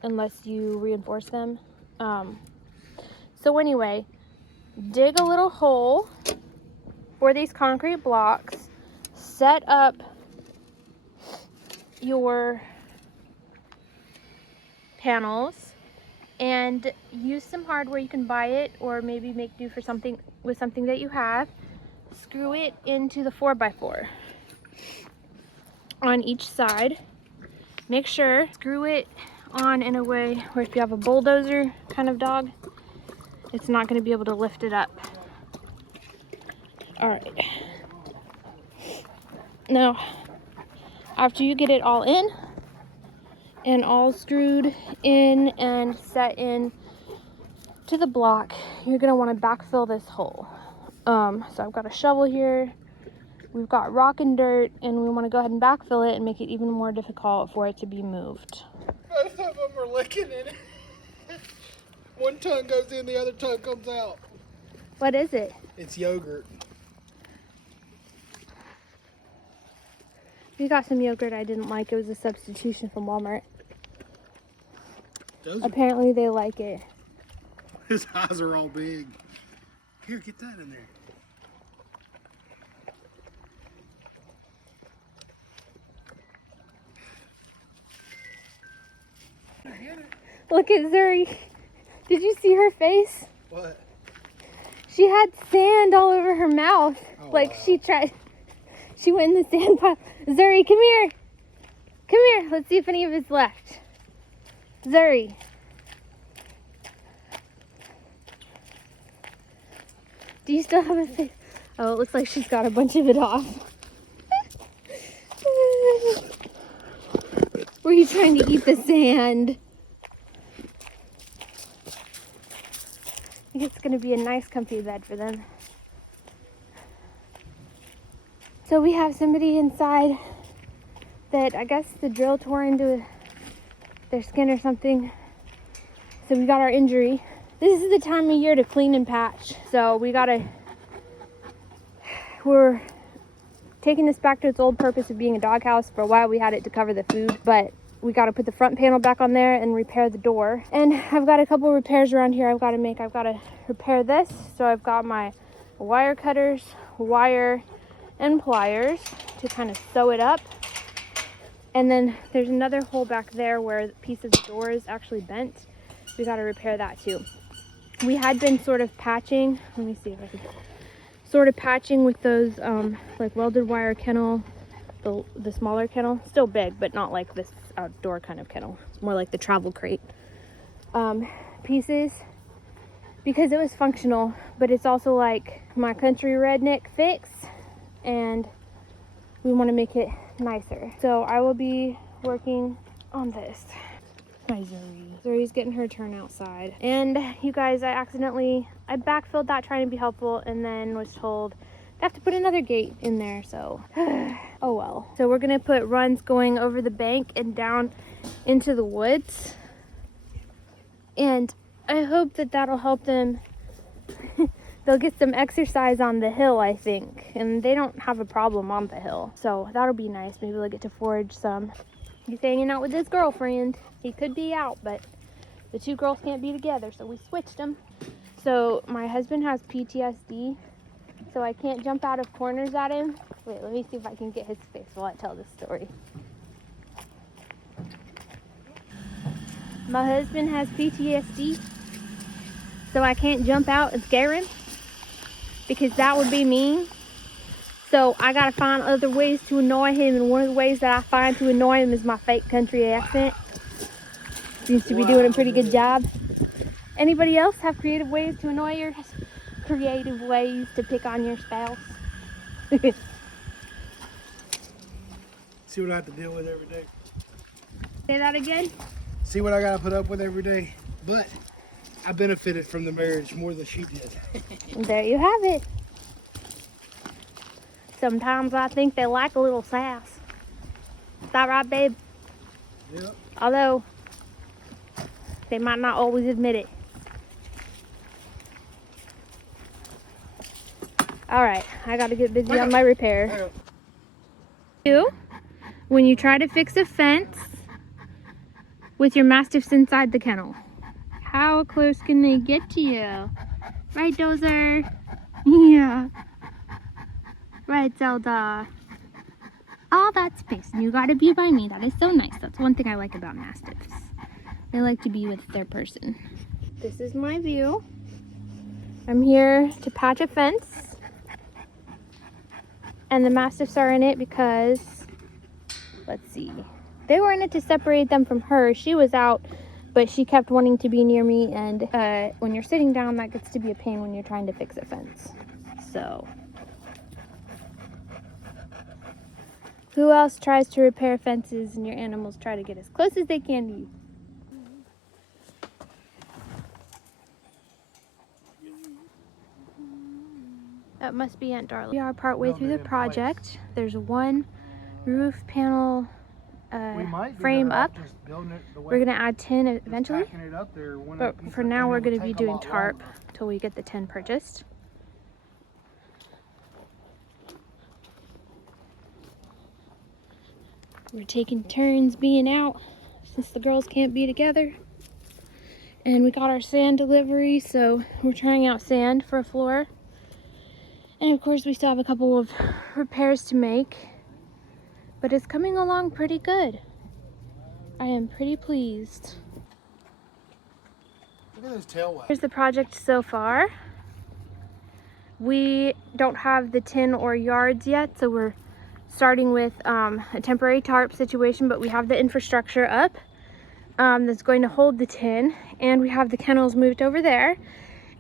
unless you reinforce them. So anyway, dig a little hole for these concrete blocks, set up your panels, and use some hardware. You can buy it or maybe make do for something with something that you have. Screw it into the 4x4 on each side. Make sure screw it on in a way where if you have a bulldozer kind of dog, it's not going to be able to lift it up. All right. Now, after you get it all in and all screwed in and set in to the block, you're going to want to backfill this hole. So I've got a shovel here. We've got rock and dirt, and we want to go ahead and backfill it and make it even more difficult for it to be moved. Both of them are licking it. One tongue goes in, the other tongue comes out. What is it? It's yogurt. We got some yogurt I didn't like. It was a substitution from Walmart. Apparently they like it. His eyes are all big. Here, get that in there. Look at Zuri. Did you see her face? What? She had sand all over her mouth. Oh, like wow. She went in the sand pile. Zuri, come here. Come here. Let's see if any of it's left. Zuri. Do you still have a face? Oh, it looks like she's got a bunch of it off. Were you trying to eat the sand? I think it's going to be a nice comfy bed for them. So we have somebody inside that I guess the drill tore into their skin or something. So we got our injury. This is the time of year to clean and patch. So we're taking this back to its old purpose of being a doghouse. For a while we had it to cover the food, but we got to put the front panel back on there and repair the door. And I've got a couple repairs around here I've got to make. I've got to repair this. So I've got my wire cutters, wire, and pliers to kind of sew it up. And then there's another hole back there where the piece of the door is actually bent. We got to repair that too. We had been sort of patching. Let me see if I can. Sort of patching with those like welded wire kennel, the smaller kennel, still big, but not like this outdoor kind of kennel. It's more like the travel crate pieces, because it was functional, but it's also like my country redneck fix, and we want to make it nicer. So I will be working on this. Hi Zuri. Zuri's getting her turn outside. And you guys, I backfilled that trying to be helpful, and then was told I have to put another gate in there, so oh well. So we're gonna put runs going over the bank and down into the woods, and I hope that that'll help them. They'll get some exercise on the hill, I think, and they don't have a problem on the hill, so that'll be nice. Maybe they'll get to forage some. He's hanging out with his girlfriend. He could be out, but the two girls can't be together, so we switched them. So my husband has PTSD, so I can't jump out of corners at him. Wait, let me see if I can get his face while I tell this story. My husband has PTSD, so I can't jump out and scare him, because that would be mean. So I gotta find other ways to annoy him, and one of the ways that I find to annoy him is my fake country accent. Seems to be doing a pretty good job. Anybody else have creative ways to annoy your creative ways to pick on your spouse? See what I have to deal with every day. Say that again? See what I gotta put up with every day. But I benefited from the marriage more than she did. There you have it. Sometimes I think they like a little sass. Is that right, babe? Yep. Although they might not always admit it. All right, I gotta get busy on my repair. When you try to fix a fence with your mastiffs inside the kennel, how close can they get to you? Right, Dozer? Yeah. Right, Zelda. All that space, and you gotta be by me. That is so nice. That's one thing I like about Mastiffs. They like to be with their person. This is my view. I'm here to patch a fence. And the Mastiffs are in it because, let's see, they were in it to separate them from her. She was out, but she kept wanting to be near me, and when you're sitting down, that gets to be a pain when you're trying to fix a fence. So, who else tries to repair fences and your animals try to get as close as they can to you? That must be Aunt Darla. We are partway through the project. There's one roof panel frame up. We're gonna add tin eventually, but for now we're gonna be doing tarp till we get the tin purchased. We're taking turns being out since the girls can't be together. And we got our sand delivery, so we're trying out sand for a floor. And of course we still have a couple of repairs to make, but it's coming along pretty good. I am pretty pleased. Look at those tail wags. Here's the project so far. We don't have the tin or yards yet, so we're starting with a temporary tarp situation, but we have the infrastructure up that's going to hold the tin, and we have the kennels moved over there.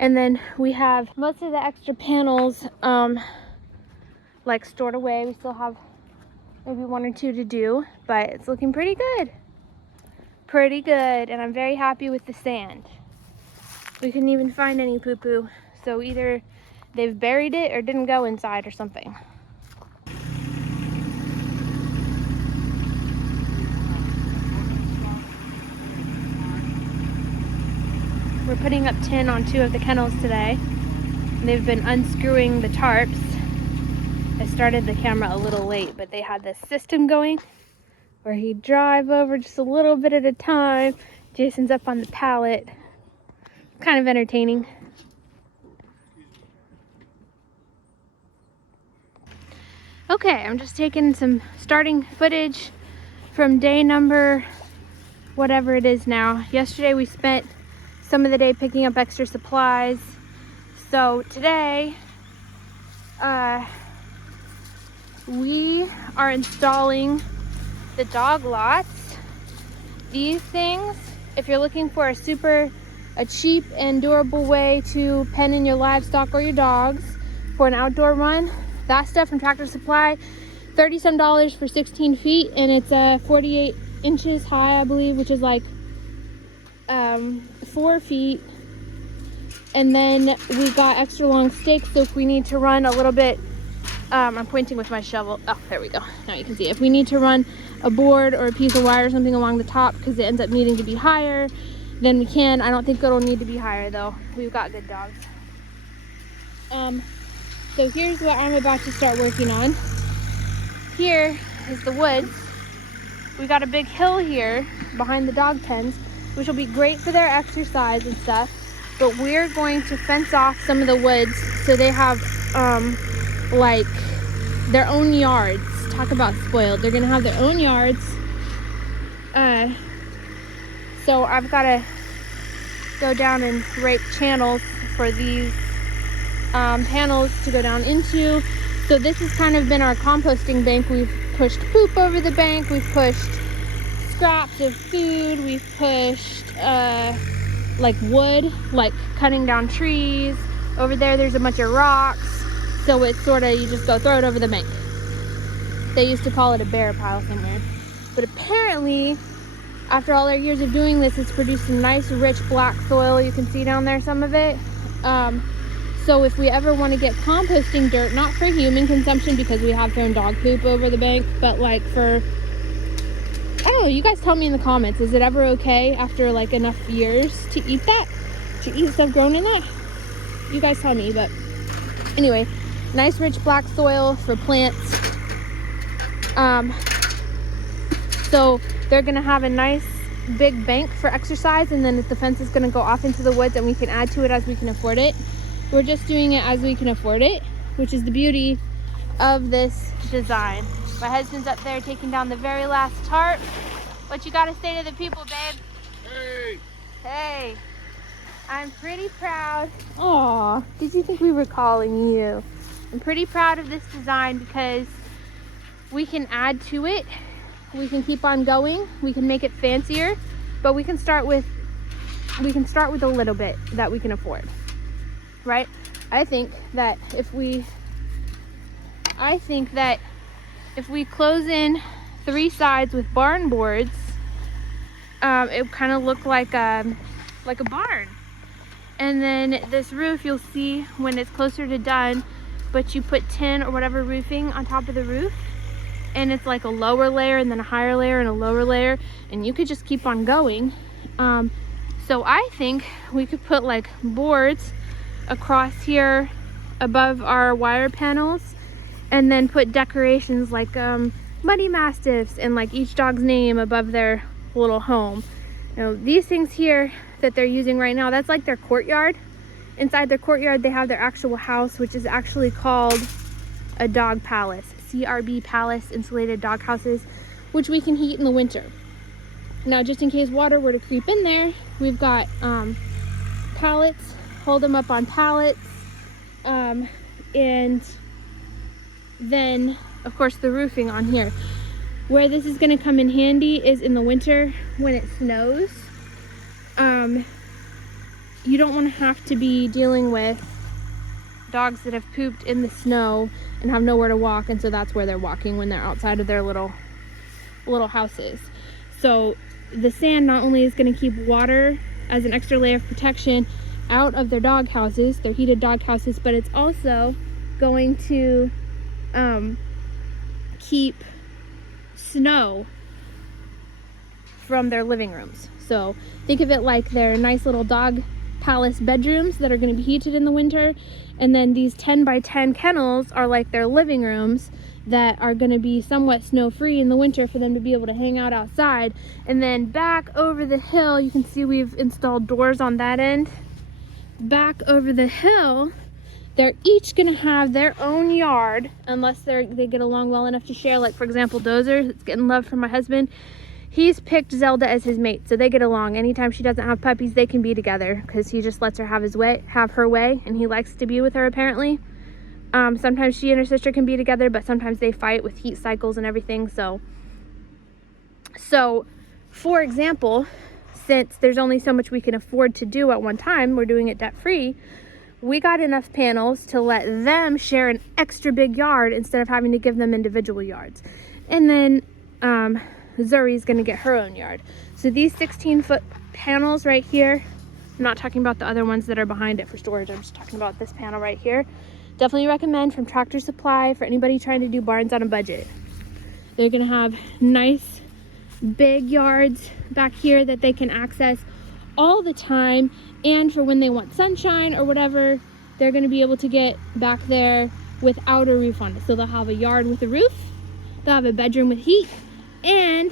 And then we have most of the extra panels like stored away. We still have maybe one or two to do, but it's looking pretty good. Pretty good, and I'm very happy with the sand. We couldn't even find any poo-poo, so either they've buried it or didn't go inside or something. We're putting up tin on 2 of the kennels today. They've been unscrewing the tarps. I started the camera a little late, but they had this system going where he'd drive over just a little bit at a time. Jason's up on the pallet. Kind of entertaining. Okay, I'm just taking some starting footage from day number whatever it is now. Yesterday we spent some of the day picking up extra supplies. So today, we are installing the dog lots. These things, if you're looking for a cheap and durable way to pen in your livestock or your dogs for an outdoor run, that stuff from Tractor Supply, $30 for 16 feet, and it's 48 inches high, I believe, which is like 4 feet. And then we got extra long stakes, so if we need to run a little bit, I'm pointing with my shovel. Oh, there we go. Now you can see. If we need to run a board or a piece of wire or something along the top because it ends up needing to be higher, then we can. I don't think it'll need to be higher though. We've got good dogs. So here's what I'm about to start working on. Here is the woods. We got a big hill here behind the dog pens, which will be great for their exercise and stuff. But we're going to fence off some of the woods so they have like their own yards. Talk about spoiled. They're gonna have their own yards. So I've got to go down and rake channels for these panels to go down into. So this has kind of been our composting bank. We've pushed poop over the bank. We've pushed scraps of food. We've pushed like wood, like cutting down trees. Over there's a bunch of rocks. So it's sort of, you just go throw it over the bank. They used to call it a bear pile somewhere. But apparently, after all our years of doing this, it's produced some nice rich black soil. You can see down there some of it. So if we ever want to get composting dirt, not for human consumption because we have thrown dog poop over the bank, but like for, I don't know, you guys tell me in the comments, is it ever okay after like enough years to eat that? To eat stuff grown in that? You guys tell me, but anyway, nice rich black soil for plants. So they're gonna have a nice big bank for exercise, and then the fence is gonna go off into the woods and we can add to it as we can afford it. We're just doing it as we can afford it, which is the beauty of this design. My husband's up there taking down the very last tarp. What you gotta say to the people, babe? Hey! Hey, I'm pretty proud. Aw, did you think we were calling you? I'm pretty proud of this design because we can add to it. We can keep on going. We can make it fancier, but we can start with a little bit that we can afford, right? I think that if we close in 3 sides with barn boards, it kind of look like a barn. And then this roof, you'll see when it's closer to done, but you put tin or whatever roofing on top of the roof, and it's like a lower layer and then a higher layer and a lower layer, and you could just keep on going. So I think we could put like boards across here above our wire panels, and then put decorations like Muddy Mastiffs and like each dog's name above their little home. You know, these things here that they're using right now, that's like their courtyard. Inside their courtyard, they have their actual house, which is actually called a dog palace. CRB Palace, insulated dog houses, which we can heat in the winter. Now, just in case water were to creep in there, we've got pallets, hold them up on pallets, and then of course the roofing on here. Where this is going to come in handy is in the winter when it snows. You don't want to have to be dealing with dogs that have pooped in the snow and have nowhere to walk, and so that's where they're walking when they're outside of their little houses. So the sand not only is going to keep water as an extra layer of protection out of their dog houses, their heated dog houses, but it's also going to keep snow from their living rooms. So think of it like their nice little dog palace bedrooms that are going to be heated in the winter, and then these 10 by 10 kennels are like their living rooms that are going to be somewhat snow free in the winter for them to be able to hang out outside. And then back over the hill, you can see we've installed doors on that end. Back over the hill, they're each going to have their own yard, unless they get along well enough to share. Like for example, Dozer, that's getting love from my husband, he's picked Zelda as his mate, so they get along. Anytime she doesn't have puppies, they can be together because he just lets her have her way, and he likes to be with her apparently. Sometimes she and her sister can be together, but sometimes they fight with heat cycles and everything. So for example, since there's only so much we can afford to do at one time, we're doing it debt free, we got enough panels to let them share an extra big yard instead of having to give them individual yards. And then Zuri's gonna get her own yard. So these 16-foot panels right here, I'm not talking about the other ones that are behind it for storage, I'm just talking about this panel right here. Definitely recommend from Tractor Supply for anybody trying to do barns on a budget. They're gonna have nice big yards back here that they can access all the time, and for when they want sunshine or whatever, they're gonna be able to get back there without a roof on it. So they'll have a yard with a roof, they'll have a bedroom with heat, and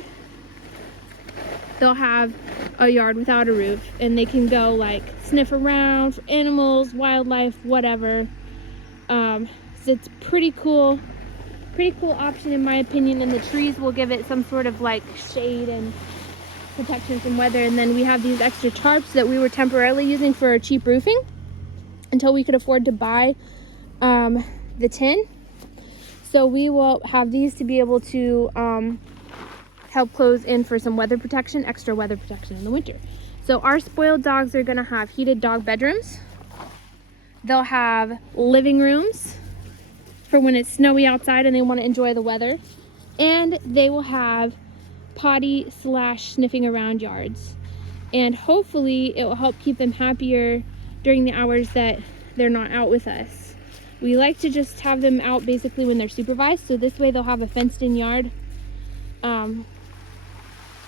they'll have a yard without a roof, and they can go like sniff around for animals, wildlife, whatever. So it's pretty cool option in my opinion, and the trees will give it some sort of like shade and protection from weather. And then we have these extra tarps that we were temporarily using for cheap roofing until we could afford to buy the tin. So we will have these to be able to help close in for some weather protection, extra weather protection in the winter. So our spoiled dogs are gonna have heated dog bedrooms. They'll have living rooms for when it's snowy outside and they want to enjoy the weather. And they will have potty / sniffing around yards. And hopefully it will help keep them happier during the hours that they're not out with us. We like to just have them out basically when they're supervised, so this way they'll have a fenced in yard. It'll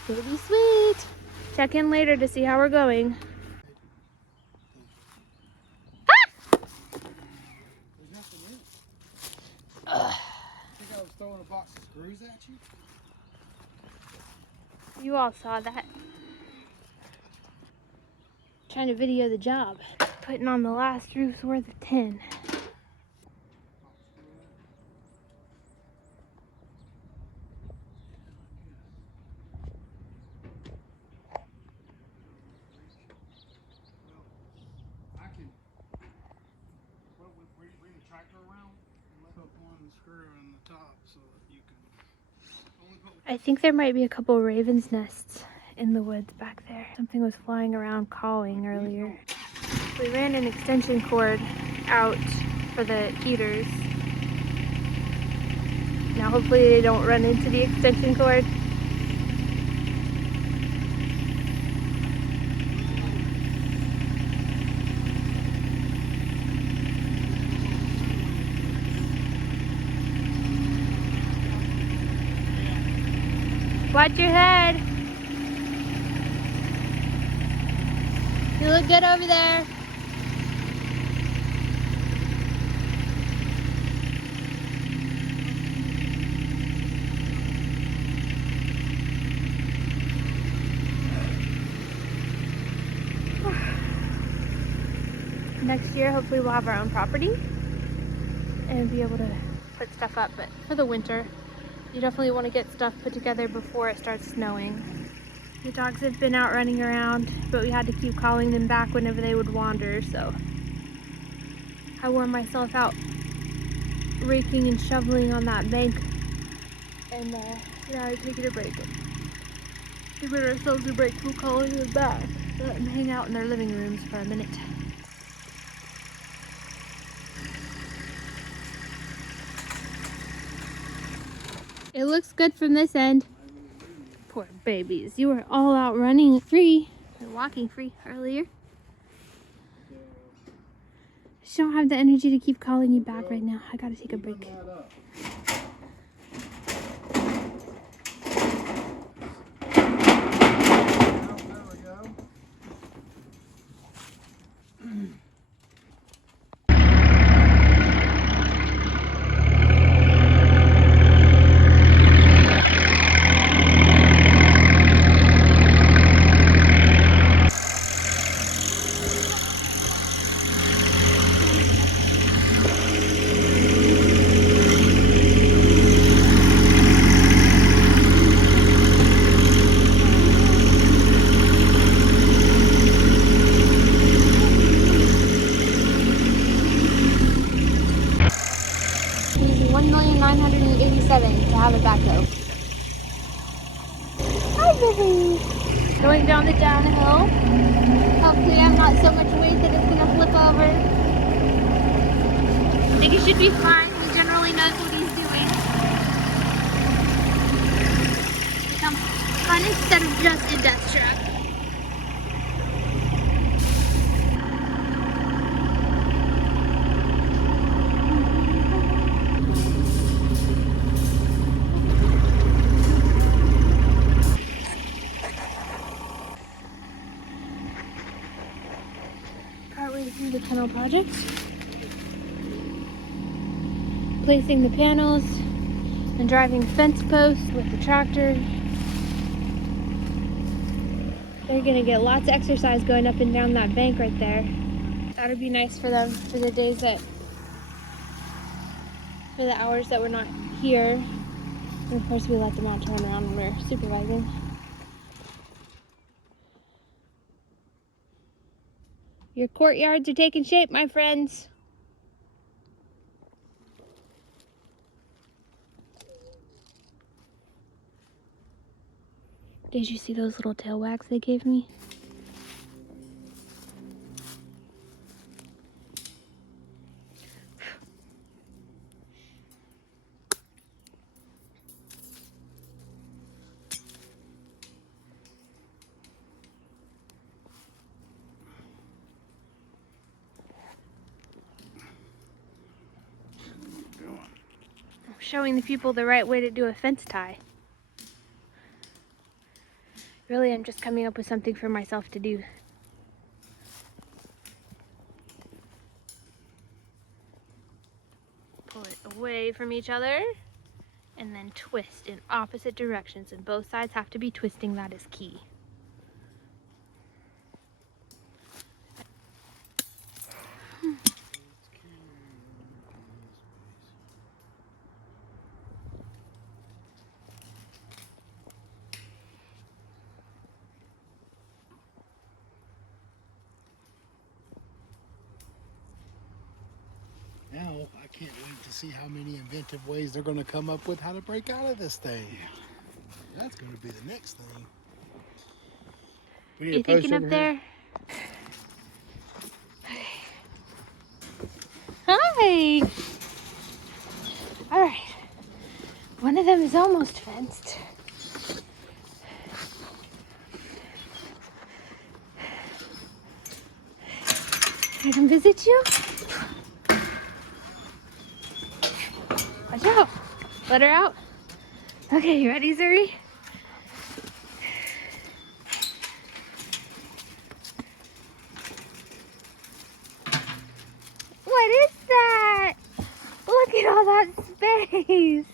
be sweet. Check in later to see how we're going. I think I was throwing a box of screws at you. You all saw that. Trying to video the job. Putting on the last roof's worth of tin. screw in the top so that you can only put. I think there might be a couple ravens' nests in the woods back there. Something was flying around calling earlier. We ran an extension cord out for the heaters. Now hopefully they don't run into the extension cord. Watch your head. You look good over there. Next year, hopefully we'll have our own property and be able to put stuff up, but for the winter, you definitely want to get stuff put together before it starts snowing. The dogs have been out running around, but we had to keep calling them back whenever they would wander, so I wore myself out raking and shoveling on that bank, and now I'm taking a break. Giving ourselves a break from calling them back. Let them hang out in their living rooms for a minute. It looks good from this end. Poor babies. You were all out running free and walking free earlier. I just don't have the energy to keep calling you back right now. I gotta take a break. $1,987,000 to have it back though. Hi, baby. Going down the downhill. Hopefully I'm not so much weight that it's gonna flip over. I think he should be fine. He generally knows what he's doing. Become fun instead of just a death trap. Partway through the kennel project. Placing the panels and driving fence posts with the tractor. They're gonna get lots of exercise going up and down that bank right there. That would be nice for them for the days that, for the hours that we're not here. And of course we let them out to run around when we're supervising. Your courtyards are taking shape, my friends. Did you see those little tail wags they gave me? I'm showing the people the right way to do a fence tie. Really, I'm just coming up with something for myself to do. Pull it away from each other and then twist in opposite directions, and both sides have to be twisting. That is key. Now I can't wait to see how many inventive ways they're going to come up with how to break out of this thing. That's going to be the next thing. We need You a post thinking over up here. there? Hi! Alright. One of them is almost fenced. Can I come visit you? Watch out. Let her out. Okay, you ready, Zuri? What is that? Look at all that space.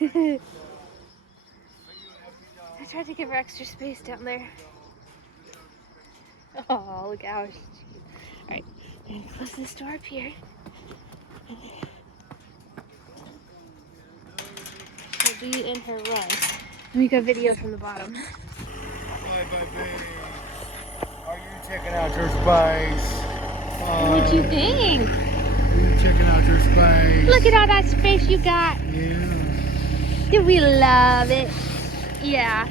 I tried to give her extra space down there. Oh, look how she's cute. Alright, I'm gonna close this door up here. She'll be in her run. Let me go video from the bottom. Hi, baby. Are you checking out your space? What'd you think? Are you checking out your space? Look at all that space you got. Yeah. Do we love it? Yeah.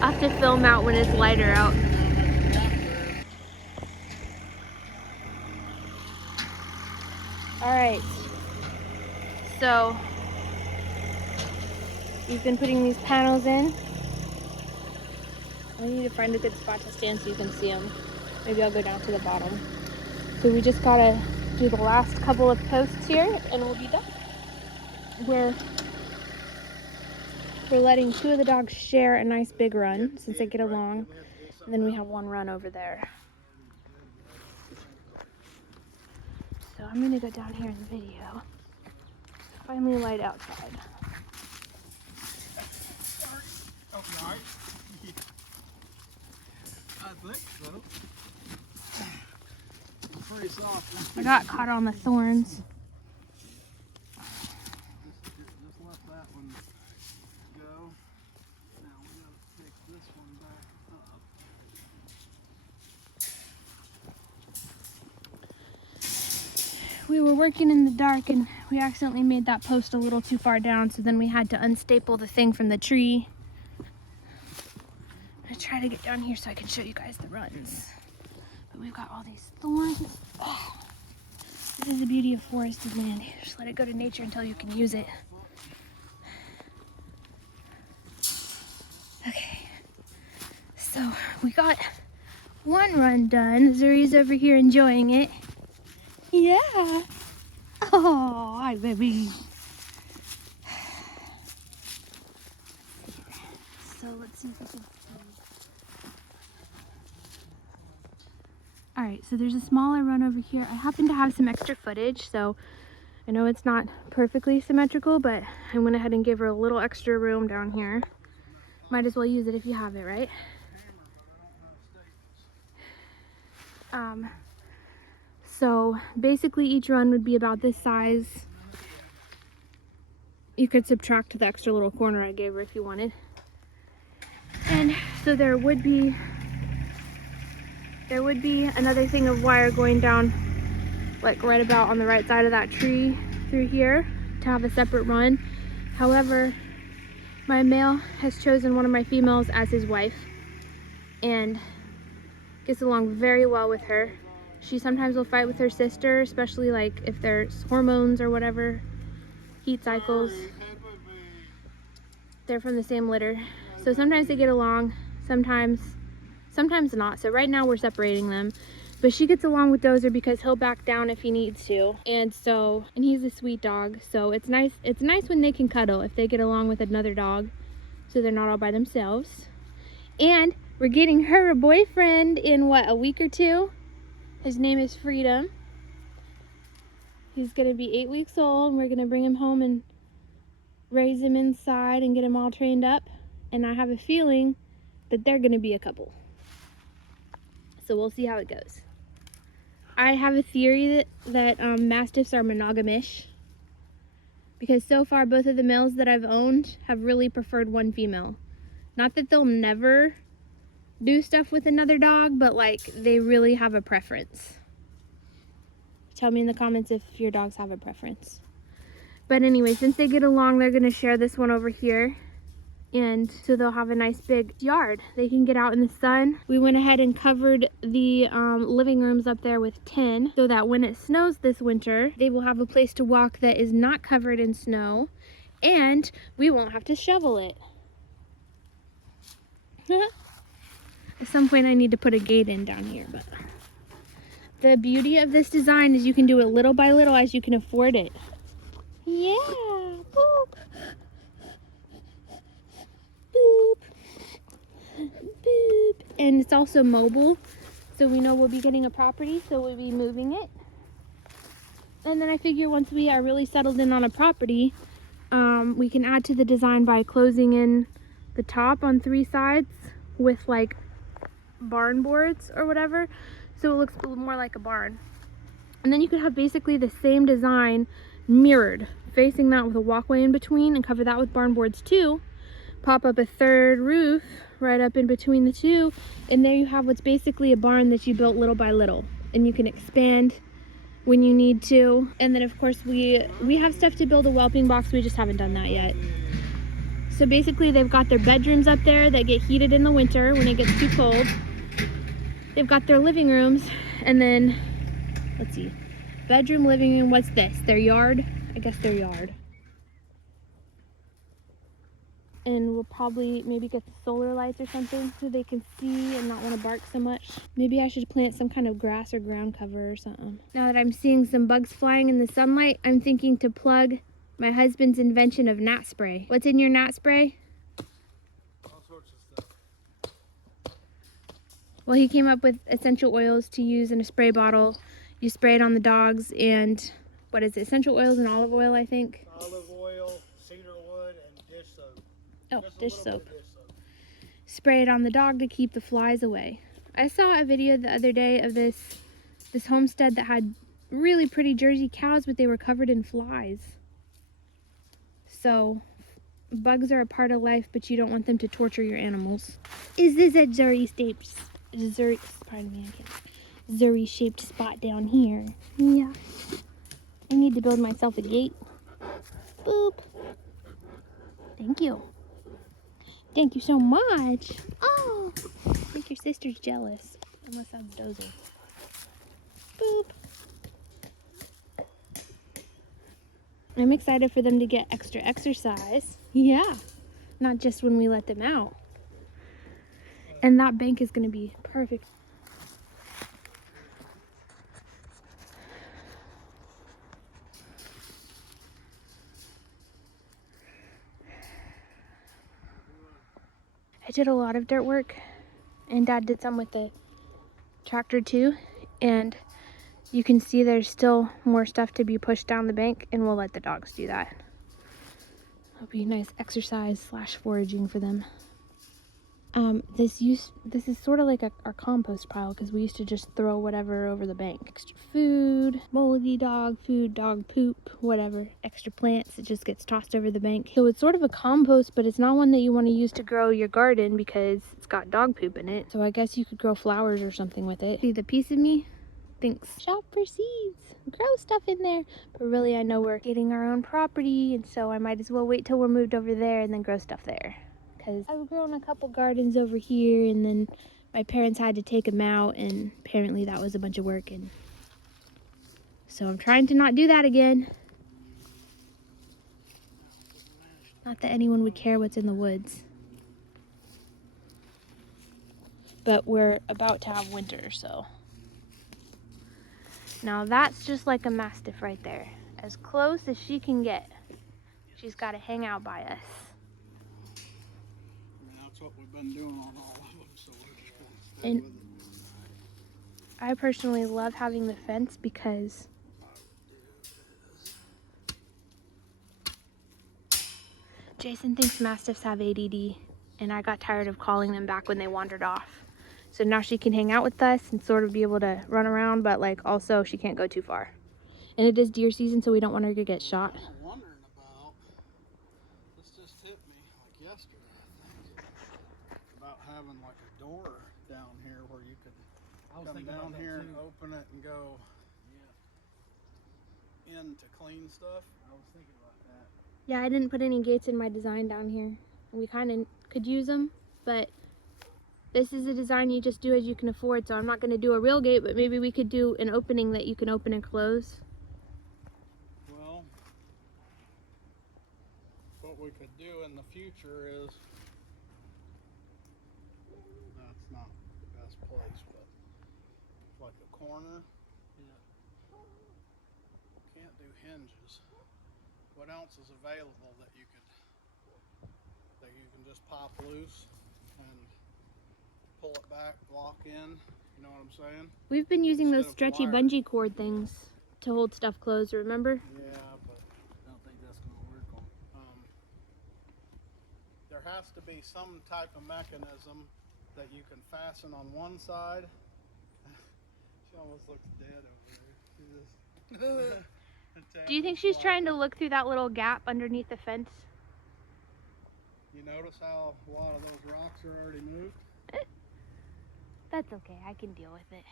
I'll have to film out when it's lighter out. Alright. So, we've been putting these panels in. I need to find a good spot to stand so you can see them. Maybe I'll go down to the bottom. So we just gotta do the last couple of posts here and we'll be done. We're letting two of the dogs share a nice big run since they get along. And then we have one run over there. So I'm gonna go down here in the video. Finally light outside. Oh, right. I think so. Pretty soft. I got caught on the thorns. Just let that one go. Now we gotta pick this one back up. We were working in the dark and we accidentally made that post a little too far down, so then we had to unstaple the thing from the tree. I'm gonna try to get down here so I can show you guys the runs. But we've got all these thorns. Oh, this is the beauty of forested land. Just let it go to nature until you can use it. Okay, so we got one run done. Zuri's over here enjoying it. Yeah. Oh, hi, baby. So let's see if we can see. All right, so there's a smaller run over here. I happen to have some extra footage, so I know it's not perfectly symmetrical, but I went ahead and gave her a little extra room down here. Might as well use it if you have it, right? So basically each run would be about this size. You could subtract the extra little corner I gave her if you wanted. And so there would be another thing of wire going down like right about on the right side of that tree through here to have a separate run. However, my male has chosen one of my females as his wife and gets along very well with her. She sometimes will fight with her sister, especially like if there's hormones or whatever, heat cycles. They're from the same litter. So sometimes they get along, sometimes not. So right now we're separating them. But she gets along with Dozer because he'll back down if he needs to. And he's a sweet dog. So it's nice when they can cuddle if they get along with another dog. So they're not all by themselves. And we're getting her a boyfriend in what, a week or two? His name is Freedom. He's gonna be 8 weeks old and we're gonna bring him home and raise him inside and get him all trained up. And I have a feeling that they're gonna be a couple. So we'll see how it goes. I have a theory that Mastiffs are monogamish because so far both of the males that I've owned have really preferred one female. Not that they'll never do stuff with another dog, but like they really have a preference. Tell me in the comments if your dogs have a preference. But anyway, since they get along, they're gonna share this one over here. And so they'll have a nice big yard. They can get out in the sun. We went ahead and covered the living rooms up there with tin so that when it snows this winter, they will have a place to walk that is not covered in snow, and we won't have to shovel it. At some point I need to put a gate in down here, but the beauty of this design is you can do it little by little as you can afford it. Yeah, boop. Boop. Boop. And it's also mobile, so we know we'll be getting a property, so we'll be moving it. And then I figure once we are really settled in on a property, we can add to the design by closing in the top on 3 sides with like barn boards or whatever, so it looks more like a barn. And then you could have basically the same design mirrored, facing that with a walkway in between, and cover that with barn boards too. Pop up a 3rd roof right up in between the 2, and there you have what's basically a barn that you built little by little, and you can expand when you need to. And then of course we have stuff to build a whelping box, we just haven't done that yet. So basically they've got their bedrooms up there that get heated in the winter when it gets too cold. They've got their living rooms, and then, let's see, bedroom, living room, what's this? Their yard? I guess their yard. And we'll probably maybe get the solar lights or something so they can see and not want to bark so much. Maybe I should plant some kind of grass or ground cover or something. Now that I'm seeing some bugs flying in the sunlight, I'm thinking to plug my husband's invention of gnat spray. What's in your gnat spray? All sorts of stuff. Well, he came up with essential oils to use in a spray bottle. You spray it on the dogs, and what is it? Essential oils and olive oil, I think. Olive oil, cedar wood, and dish soap. Oh, Just a dish little soap. bit of dish soap. Spray it on the dog to keep the flies away. I saw a video the other day of this homestead that had really pretty Jersey cows, but they were covered in flies. So bugs are a part of life, but you don't want them to torture your animals. Is this a Zuri shaped spot down here? Yeah. I need to build myself a gate. Boop. Thank you. Thank you so much. Oh, I think your sister's jealous. Unless that's Dozer. Boop. I'm excited for them to get extra exercise. Yeah. Not just when we let them out. And that bank is going to be perfect. I did a lot of dirt work, and Dad did some with the tractor too, and you can see there's still more stuff to be pushed down the bank, and we'll let the dogs do that. It'll be nice exercise / foraging for them. This is sort of like our compost pile, because we used to just throw whatever over the bank. Extra food, moldy dog food, dog poop, whatever. Extra plants, it just gets tossed over the bank. So it's sort of a compost, but it's not one that you want to use to grow your garden because it's got dog poop in it. So I guess you could grow flowers or something with it. See, the piece of me thinks shop for seeds, grow stuff in there. But really I know we're getting our own property, and so I might as well wait till we're moved over there and then grow stuff there. Because I've grown a couple gardens over here, and then my parents had to take them out, and apparently that was a bunch of work, and so I'm trying to not do that again. Not that anyone would care what's in the woods. But we're about to have winter, so. Now that's just like a Mastiff right there. As close as she can get. She's got to hang out by us. That's what we've been doing on all of them, so we're just going to stay And with them. I personally love having the fence because Jason thinks Mastiffs have ADD, and I got tired of calling them back when they wandered off. So now she can hang out with us and sort of be able to run around, but like also she can't go too far. And it is deer season, so we don't want her to get shot. What I'm wondering about door down here where you could I was come thinking down about that here and too. open it and go Yeah, in to clean stuff. I was thinking about that. Yeah, I didn't put any gates in my design down here. We kind of could use them, but this is a design you just do as you can afford, so I'm not going to do a real gate, but maybe we could do an opening that you can open and close. Well, what we could do in the future is, that's not the best place, but like a corner. Yeah. Can't do hinges. What else is available that you can just pop loose and pull it back, lock in? You know what I'm saying? We've been using those Instead of stretchy wire. bungee cord things to hold stuff closed, remember? Yeah, but I don't think that's gonna work on. there has to be some type of mechanism that you can fasten on one side. She almost looks dead over there. She just Do you think she's trying to look through that little gap underneath the fence? You notice how a lot of those rocks are already moved? That's okay, I can deal with it.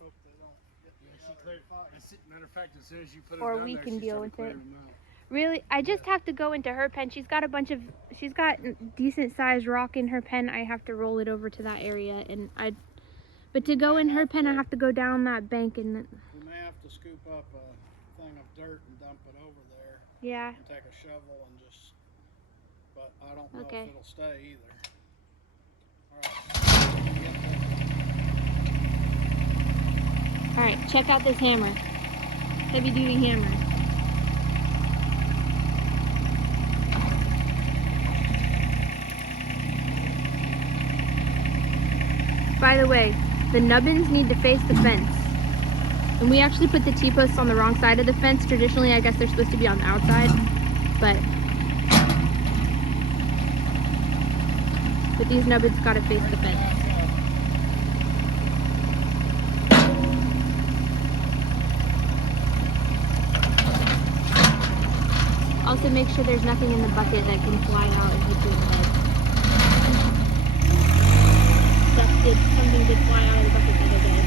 Hope they don't get Yeah, me she out of cleared. the fire. Matter of fact, as soon as you put it Or down we there, can she deal started with it. clearing them out. Really, I just have to go into her pen. She's got decent sized rock in her pen. I have to roll it over to that area, but to go in her pen, I have to go down that bank and We may have to scoop up a thing of dirt and dump it over there yeah. and take a shovel and just, but I don't know Okay. if it'll stay either. All right, check out this hammer, heavy duty hammer. By the way, the nubbins need to face the fence. And we actually put the T-posts on the wrong side of the fence. Traditionally, I guess they're supposed to be on the outside, but these nubbins gotta face the fence. Also make sure there's nothing in the bucket that can fly out and hit you in the head. Something did fly out of the bucket the other day.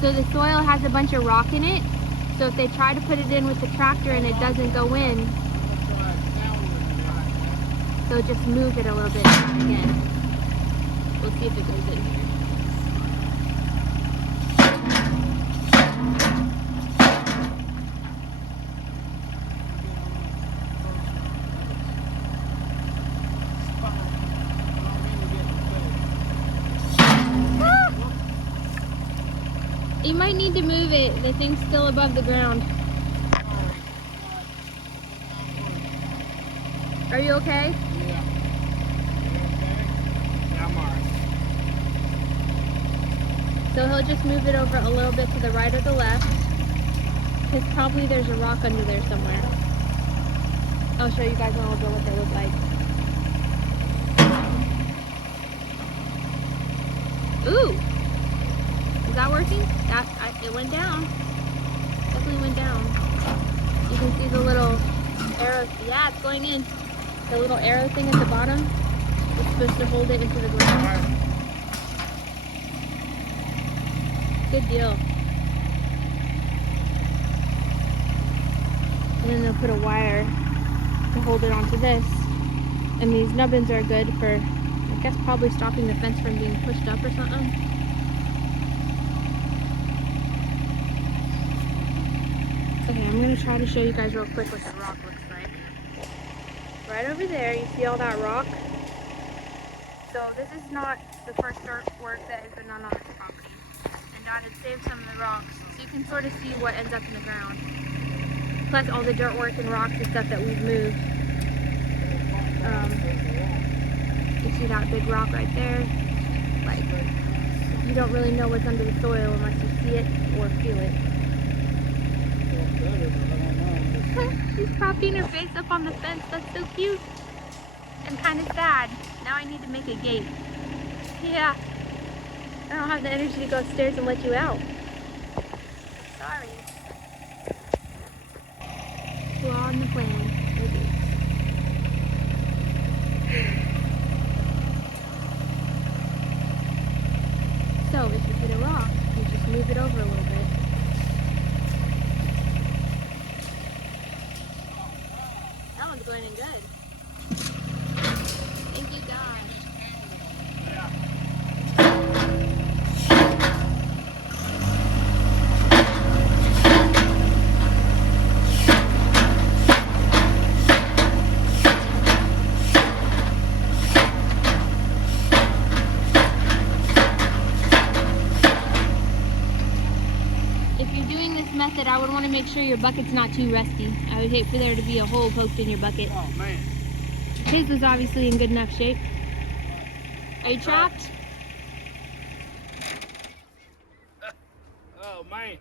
So the soil has a bunch of rock in it, so if they try to put it in with the tractor and it doesn't go in, they'll just move it a little bit again. We'll see if it goes in here. You might need to move it. The thing's still above the ground. Are you okay? Yeah. Yeah, I'm alright. So he'll just move it over a little bit to the right or the left, because probably there's a rock under there somewhere. I'll show you guys in a little bit what they look like. Ooh! Is that working? It went down. Definitely went down. You can see the little arrow. Yeah, it's going in. The little arrow thing at the bottom is supposed to hold it into the ground. Good deal. And then they'll put a wire to hold it onto this. And these nubbins are good for, I guess, probably stopping the fence from being pushed up or something. Okay, I'm going to try to show you guys real quick what the rock looks like. Right over there, you see all that rock? So this is not the first dirt work that has been done on this property. And Dad had saved some of the rocks, so you can sort of see what ends up in the ground. Plus all the dirt work and rocks and stuff that we've moved. You see that big rock right there? Like, you don't really know what's under the soil unless you see it or feel it. She's propping her face up on the fence. That's so cute. I'm kind of sad. Now I need to make a gate. Yeah. I don't have the energy to go upstairs and let you out. Sorry. Flaw in the plan. Okay. So if you hit a rock, you just move it over a little bit. That one's going in good. Thank you, God. If you're doing this method, I would want to make sure your bucket's not too rusty. I would hate for there to be a hole poked in your bucket. Oh man. His was obviously in good enough shape. Are you trapped? Oh man.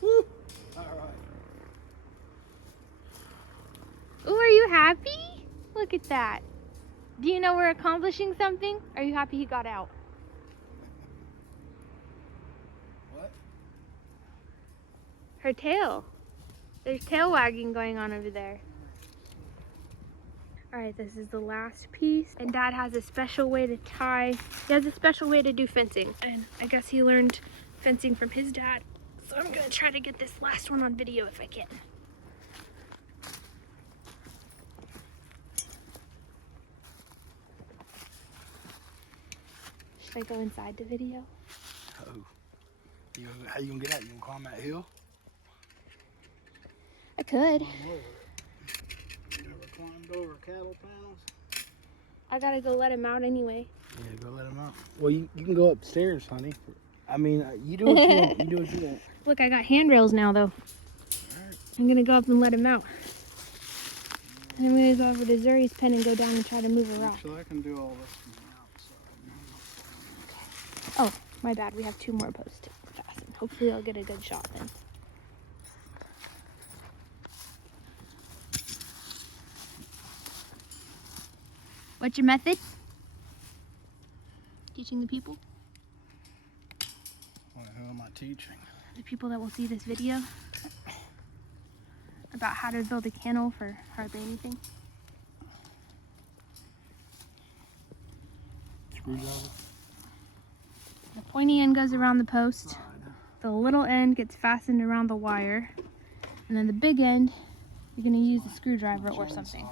Woo. All right. Ooh, are you happy? Look at that. Do you know we're accomplishing something? Are you happy he got out? What? Her tail. There's tail wagging going on over there. All right, this is the last piece. And Dad has a special way to tie. He has a special way to do fencing. And I guess he learned fencing from his dad. So I'm gonna try to get this last one on video if I can. Should I go inside the video? Oh. How you gonna get out? You gonna climb that hill? I could. You ever climbed over cattle panels? I gotta go let him out anyway. Yeah, go let him out. Well, you can go upstairs, honey. I mean, you do what you want. You do what you want. Look, I got handrails now though. Alright. I'm gonna go up and let him out. And I'm gonna go over to Zuri's pen and go down and try to move a rock. Actually, I can do all this from the outside. Oh, my bad. We have 2 more posts to fasten. Hopefully I'll get a good shot then. What's your method? Teaching the people? Well, who am I teaching? The people that will see this video? About how to build a kennel for hardly anything? Screwdriver? The pointy end goes around the post. The little end gets fastened around the wire. And then the big end, you're gonna use a screwdriver or something.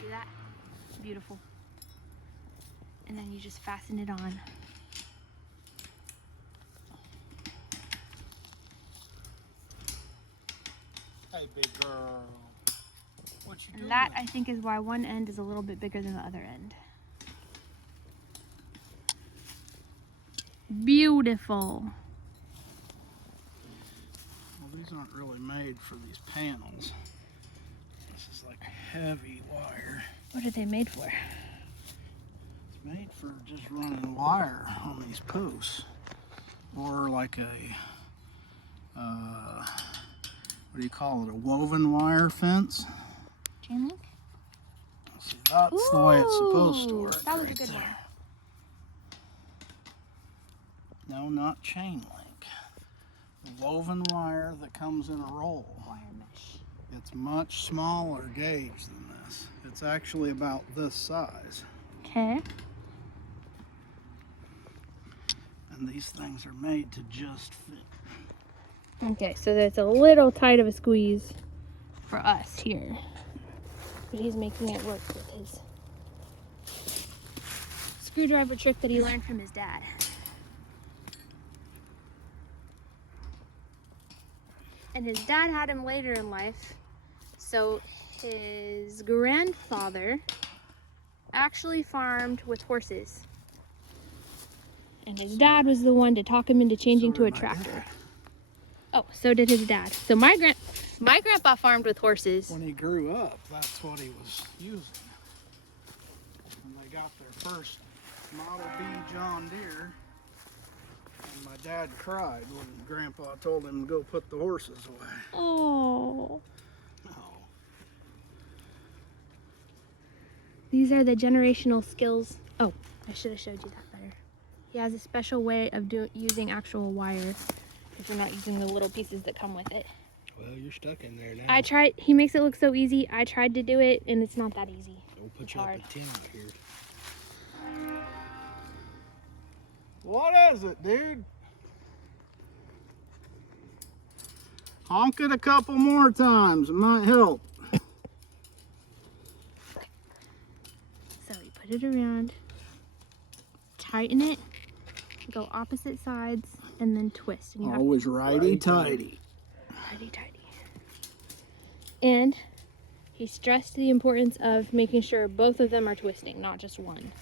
See that? Beautiful. And then you just fasten it on. Hey, big girl. What you doing? And that, I think, is why one end is a little bit bigger than the other end. Beautiful. Well, these aren't really made for these panels. This is like heavy wire. What are they made for? It's made for just running wire on these posts. Or like a, what do you call it? A woven wire fence? Chain link? See, that's the way it's supposed to Ooh, work. that was a right good there. one. No, not chain link. The woven wire that comes in a roll. Wire mesh. It's much smaller gauge than this. It's actually about this size. Okay. And these things are made to just fit. Okay, so that's a little tight of a squeeze for us here. But he's making it work with his screwdriver trick that he learned from his dad. And his dad had him later in life. So his grandfather actually farmed with horses. And his dad was the one to talk him into changing to a tractor. Oh, so did his dad. So my grandpa farmed with horses. When he grew up, that's what he was using. When they got their first Model B John Deere, And my dad cried when Grandpa told him to go put the horses away. Oh. Oh. These are the generational skills. Oh, I should have showed you that better. He has a special way of using actual wire if you're not using the little pieces that come with it. Well, you're stuck in there now. I tried. He makes it look so easy. I tried to do it, and it's not that easy. We'll put It's you hard. up a 10 out here. What is it, dude? Honk it a couple more times. It might help. So we put it around, tighten it, go opposite sides, and then twist. And you have Always righty-tighty. righty-tighty. And he stressed the importance of making sure both of them are twisting, not just one.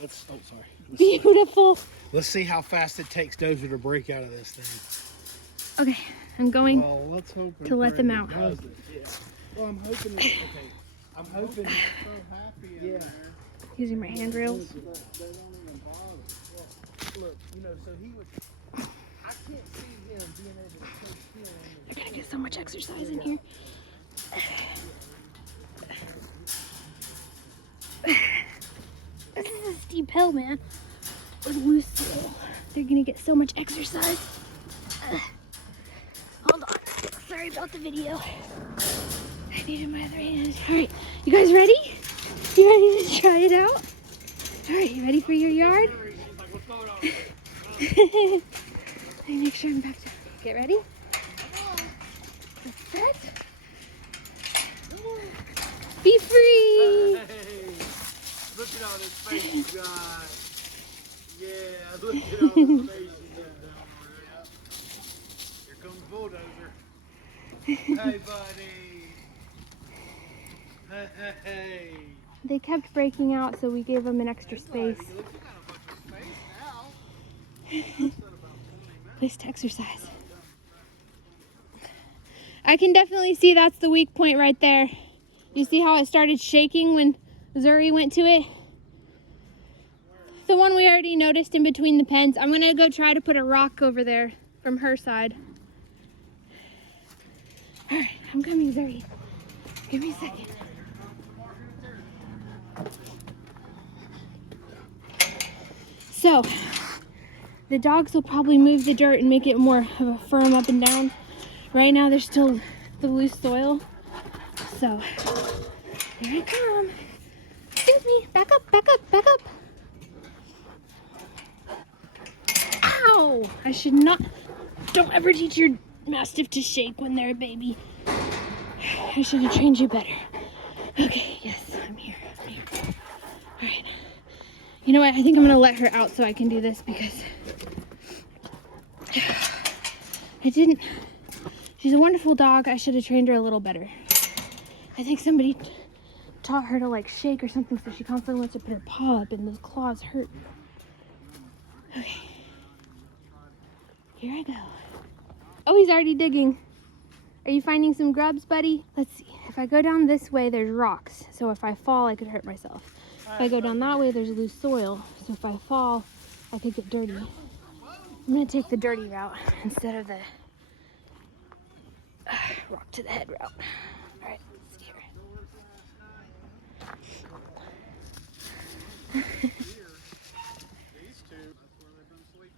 Let's, oh, sorry. Beautiful. Let's see how fast it takes Dozer to break out of this thing. Okay, I'm going Well, let's hope to let them out. Yeah. Well, I'm hoping, okay, I'm hoping. so happy in Yeah. there. using my handrails. They don't even bother. Look, you know, so he would, I can't see him being able to take still on They're gonna get so much exercise in here. This is a steep hill, man. With loose soil. They're gonna get so much exercise. Hold on. Sorry about the video. I needed my other hand. Alright, you guys ready? You ready to try it out? Alright, you ready for your yard? Let me make sure I'm back to get ready. Set. Be free! Hey, look at all this space you got. Yeah, look at all the space you got down there. Here comes the bulldozer. Hey, buddy. Hey. They kept breaking out, so we gave them an extra Hey, buddy, space. look, you got a bunch of space now. That's not about 20 minutes. Place to exercise. I can definitely see that's the weak point right there. You see how it started shaking when Zuri went to it? The one we already noticed in between the pens. I'm gonna go try to put a rock over there from her side. All right, I'm coming, Zuri. Give me a second. So, the dogs will probably move the dirt and make it more of a firm up and down. Right now, there's still the loose soil. So, here I come. Excuse me, back up, back up, back up. Ow! I should not, don't ever teach your Mastiff to shake when they're a baby. I should have trained you better. Okay, yes, I'm here. All right. You know what? I think I'm gonna let her out so I can do this because she's a wonderful dog. I should have trained her a little better. I think somebody taught her to like shake or something, so she constantly wants to put her paw up and those claws hurt. Okay. Here I go. Oh, he's already digging. Are you finding some grubs, buddy? Let's see. If I go down this way, there's rocks. So if I fall, I could hurt myself. If I go down that way, there's loose soil. So if I fall, I could get dirty. I'm gonna take the dirty route instead of the rock to the head route. All right, let's see here. These two, that's where they've been sleeping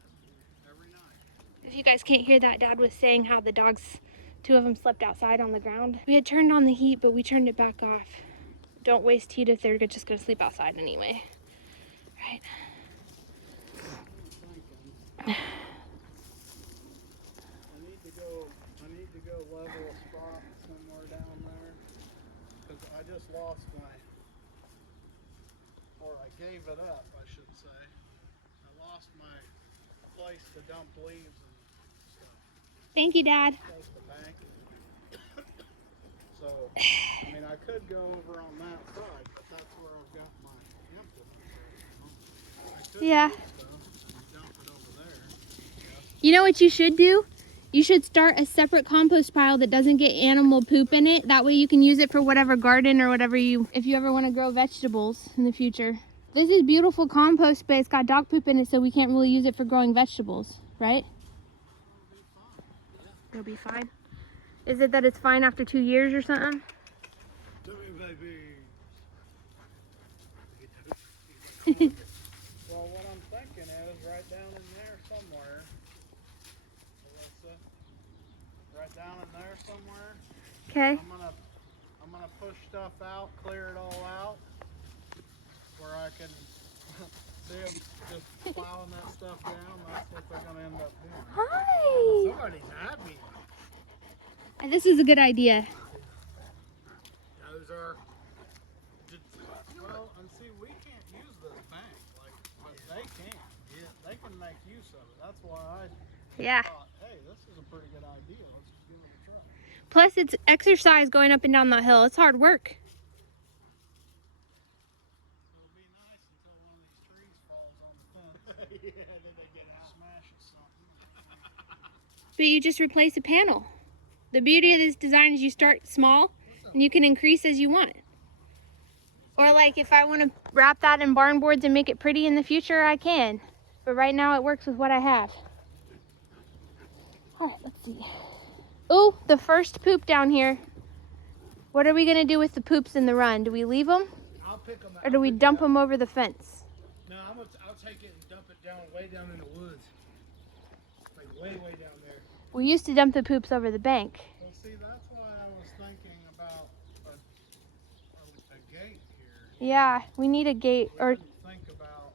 every night. If you guys can't hear that, Dad was saying how the dogs, two of them slept outside on the ground. We had turned on the heat, but we turned it back off. Don't waste heat if they're just gonna sleep outside anyway. Right. I need to go level a spot somewhere down there. Because I just lost or I gave it up, I should say. I lost my place to dump leaves and stuff. Thank you, Dad. Close to the bank. So, I mean, I could go over on that side, but that's where I've got my implements. I could Yeah. move stuff and dump it over there. You know what you should do? You should start a separate compost pile that doesn't get animal poop in it. That way you can use it for whatever garden or whatever if you ever want to grow vegetables in the future. This is beautiful compost, but it's got dog poop in it, so we can't really use it for growing vegetables, right? It'll be fine. Is it that it's fine after 2 years or something? Well, what I'm thinking is right down in there somewhere, Alyssa, right down in there somewhere. Okay. I'm gonna push stuff out, clear it all out, where I can see them just plowing that stuff down. That's what they're gonna end up doing. Hi. Somebody's happy. This is a good idea. Those are. Well, and see, we can't use this bank, but they can. Yeah, they can make use of it. That's why I Yeah. thought, hey, this is a pretty good idea. Let's just give it a try. Plus, it's exercise going up and down that hill. It's hard work. It'll be nice until one of these trees falls on the fence. Yeah, then they get out, smashes something. But you just replace a panel. The beauty of this design is you start small and you can increase as you want. Or like if I want to wrap that in barn boards and make it pretty in the future, I can. But right now it works with what I have. All right, let's see. Oh, the first poop down here. What are we gonna do with the poops in the run? Do we leave them? I'll pick them. Or do we dump them over the fence? No, I'll take it and dump it down, way down in the woods. Like way down there. We used to dump the poops over the bank. Well, see, that's why I was thinking about a gate here. Yeah, we need a gate, or Think about.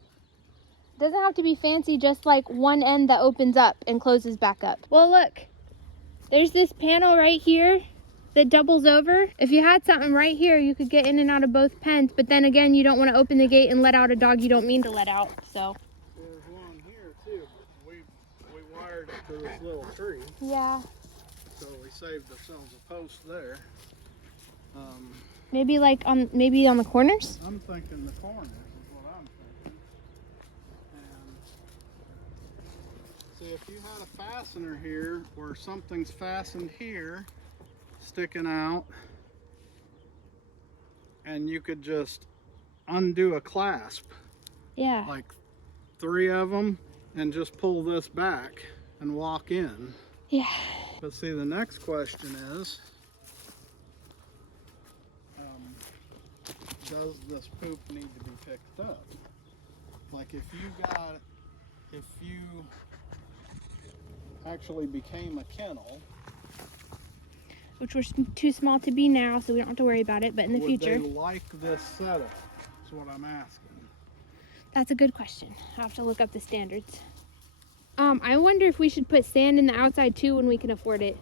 doesn't have to be fancy, just like one end that opens up and closes back up. Well, look, there's this panel right here that doubles over. If you had something right here, you could get in and out of both pens, but then again, you don't want to open the gate and let out a dog you don't mean to let out, so. There's one here too, but we wired it to this little tree, Yeah. so we saved ourselves a post there. Maybe like maybe on the corners? I'm thinking the corners is what I'm thinking. And see, if you had a fastener here where something's fastened here, sticking out, and you could just undo a clasp, Yeah. like 3 of them, and just pull this back and walk in. Yeah. But see, the next question is, does this poop need to be picked up? Like if you actually became a kennel, Which we're too small to be now, so we don't have to worry about it, but in the would future. they like this setup? That's what I'm asking. That's a good question. I'll have to look up the standards. I wonder if we should put sand in the outside too when we can afford it.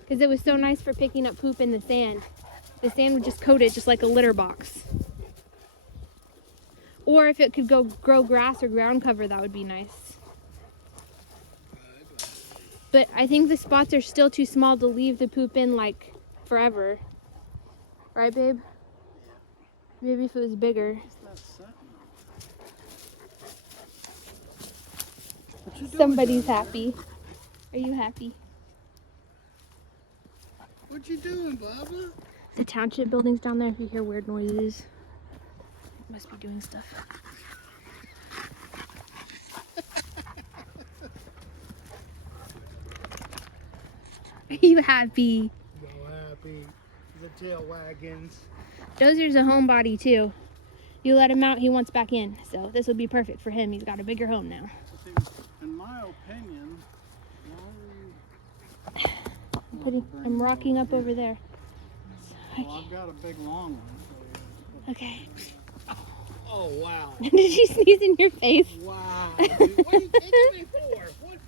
Because it was so nice for picking up poop in the sand. The sand would just coat it just like a litter box. Or if it could go grow grass or ground cover, that would be nice. But I think the spots are still too small to leave the poop in like forever. Right, babe? Maybe if it was bigger. What's that setting? What you doing Somebody's down happy. Are you happy? there? What you doing, Bubba? The township building's down there. If you hear weird noises, it must be doing stuff. Are you happy? So happy. The tail wagons. Dozier's a homebody too. You let him out, he wants back in. So this would be perfect for him. He's got a bigger home now. In my opinion, I'm rocking up over there. well, I've got a big long one. So Okay. Oh wow. Did she sneeze in your face? Wow. Dude. What are you taking me for? What?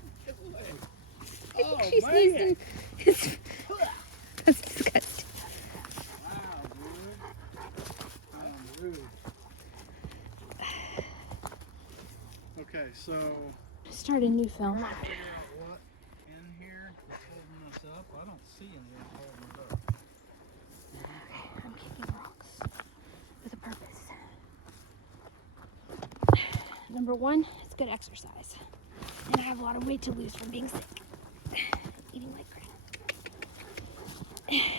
I think she sneezed in his... That's disgusting. Wow, dude. Rude. Okay, so Start a new film. figure out what in here is holding us up. I don't see anything holding us up. I'm kicking rocks with a purpose. Number one, it's good exercise. And I have a lot of weight to lose from being sick. eating like crazy.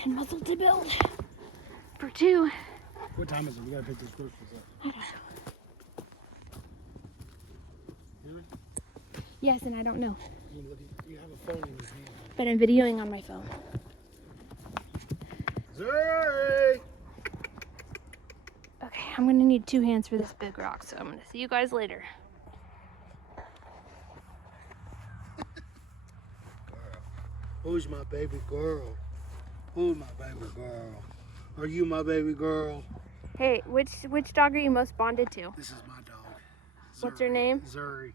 And muscle to build for 2. What time is it? We gotta pick these groceries up. I don't know. Yes, and I don't know. You have a phone in your hand. But I'm videoing on my phone. Zuri! Okay, I'm gonna need 2 hands for this big rock, so I'm gonna see you guys later. Who's my baby girl? Who's my baby girl? Are you my baby girl? Hey, which dog are you most bonded to? This is my dog. What's her Zuri. name? Zuri.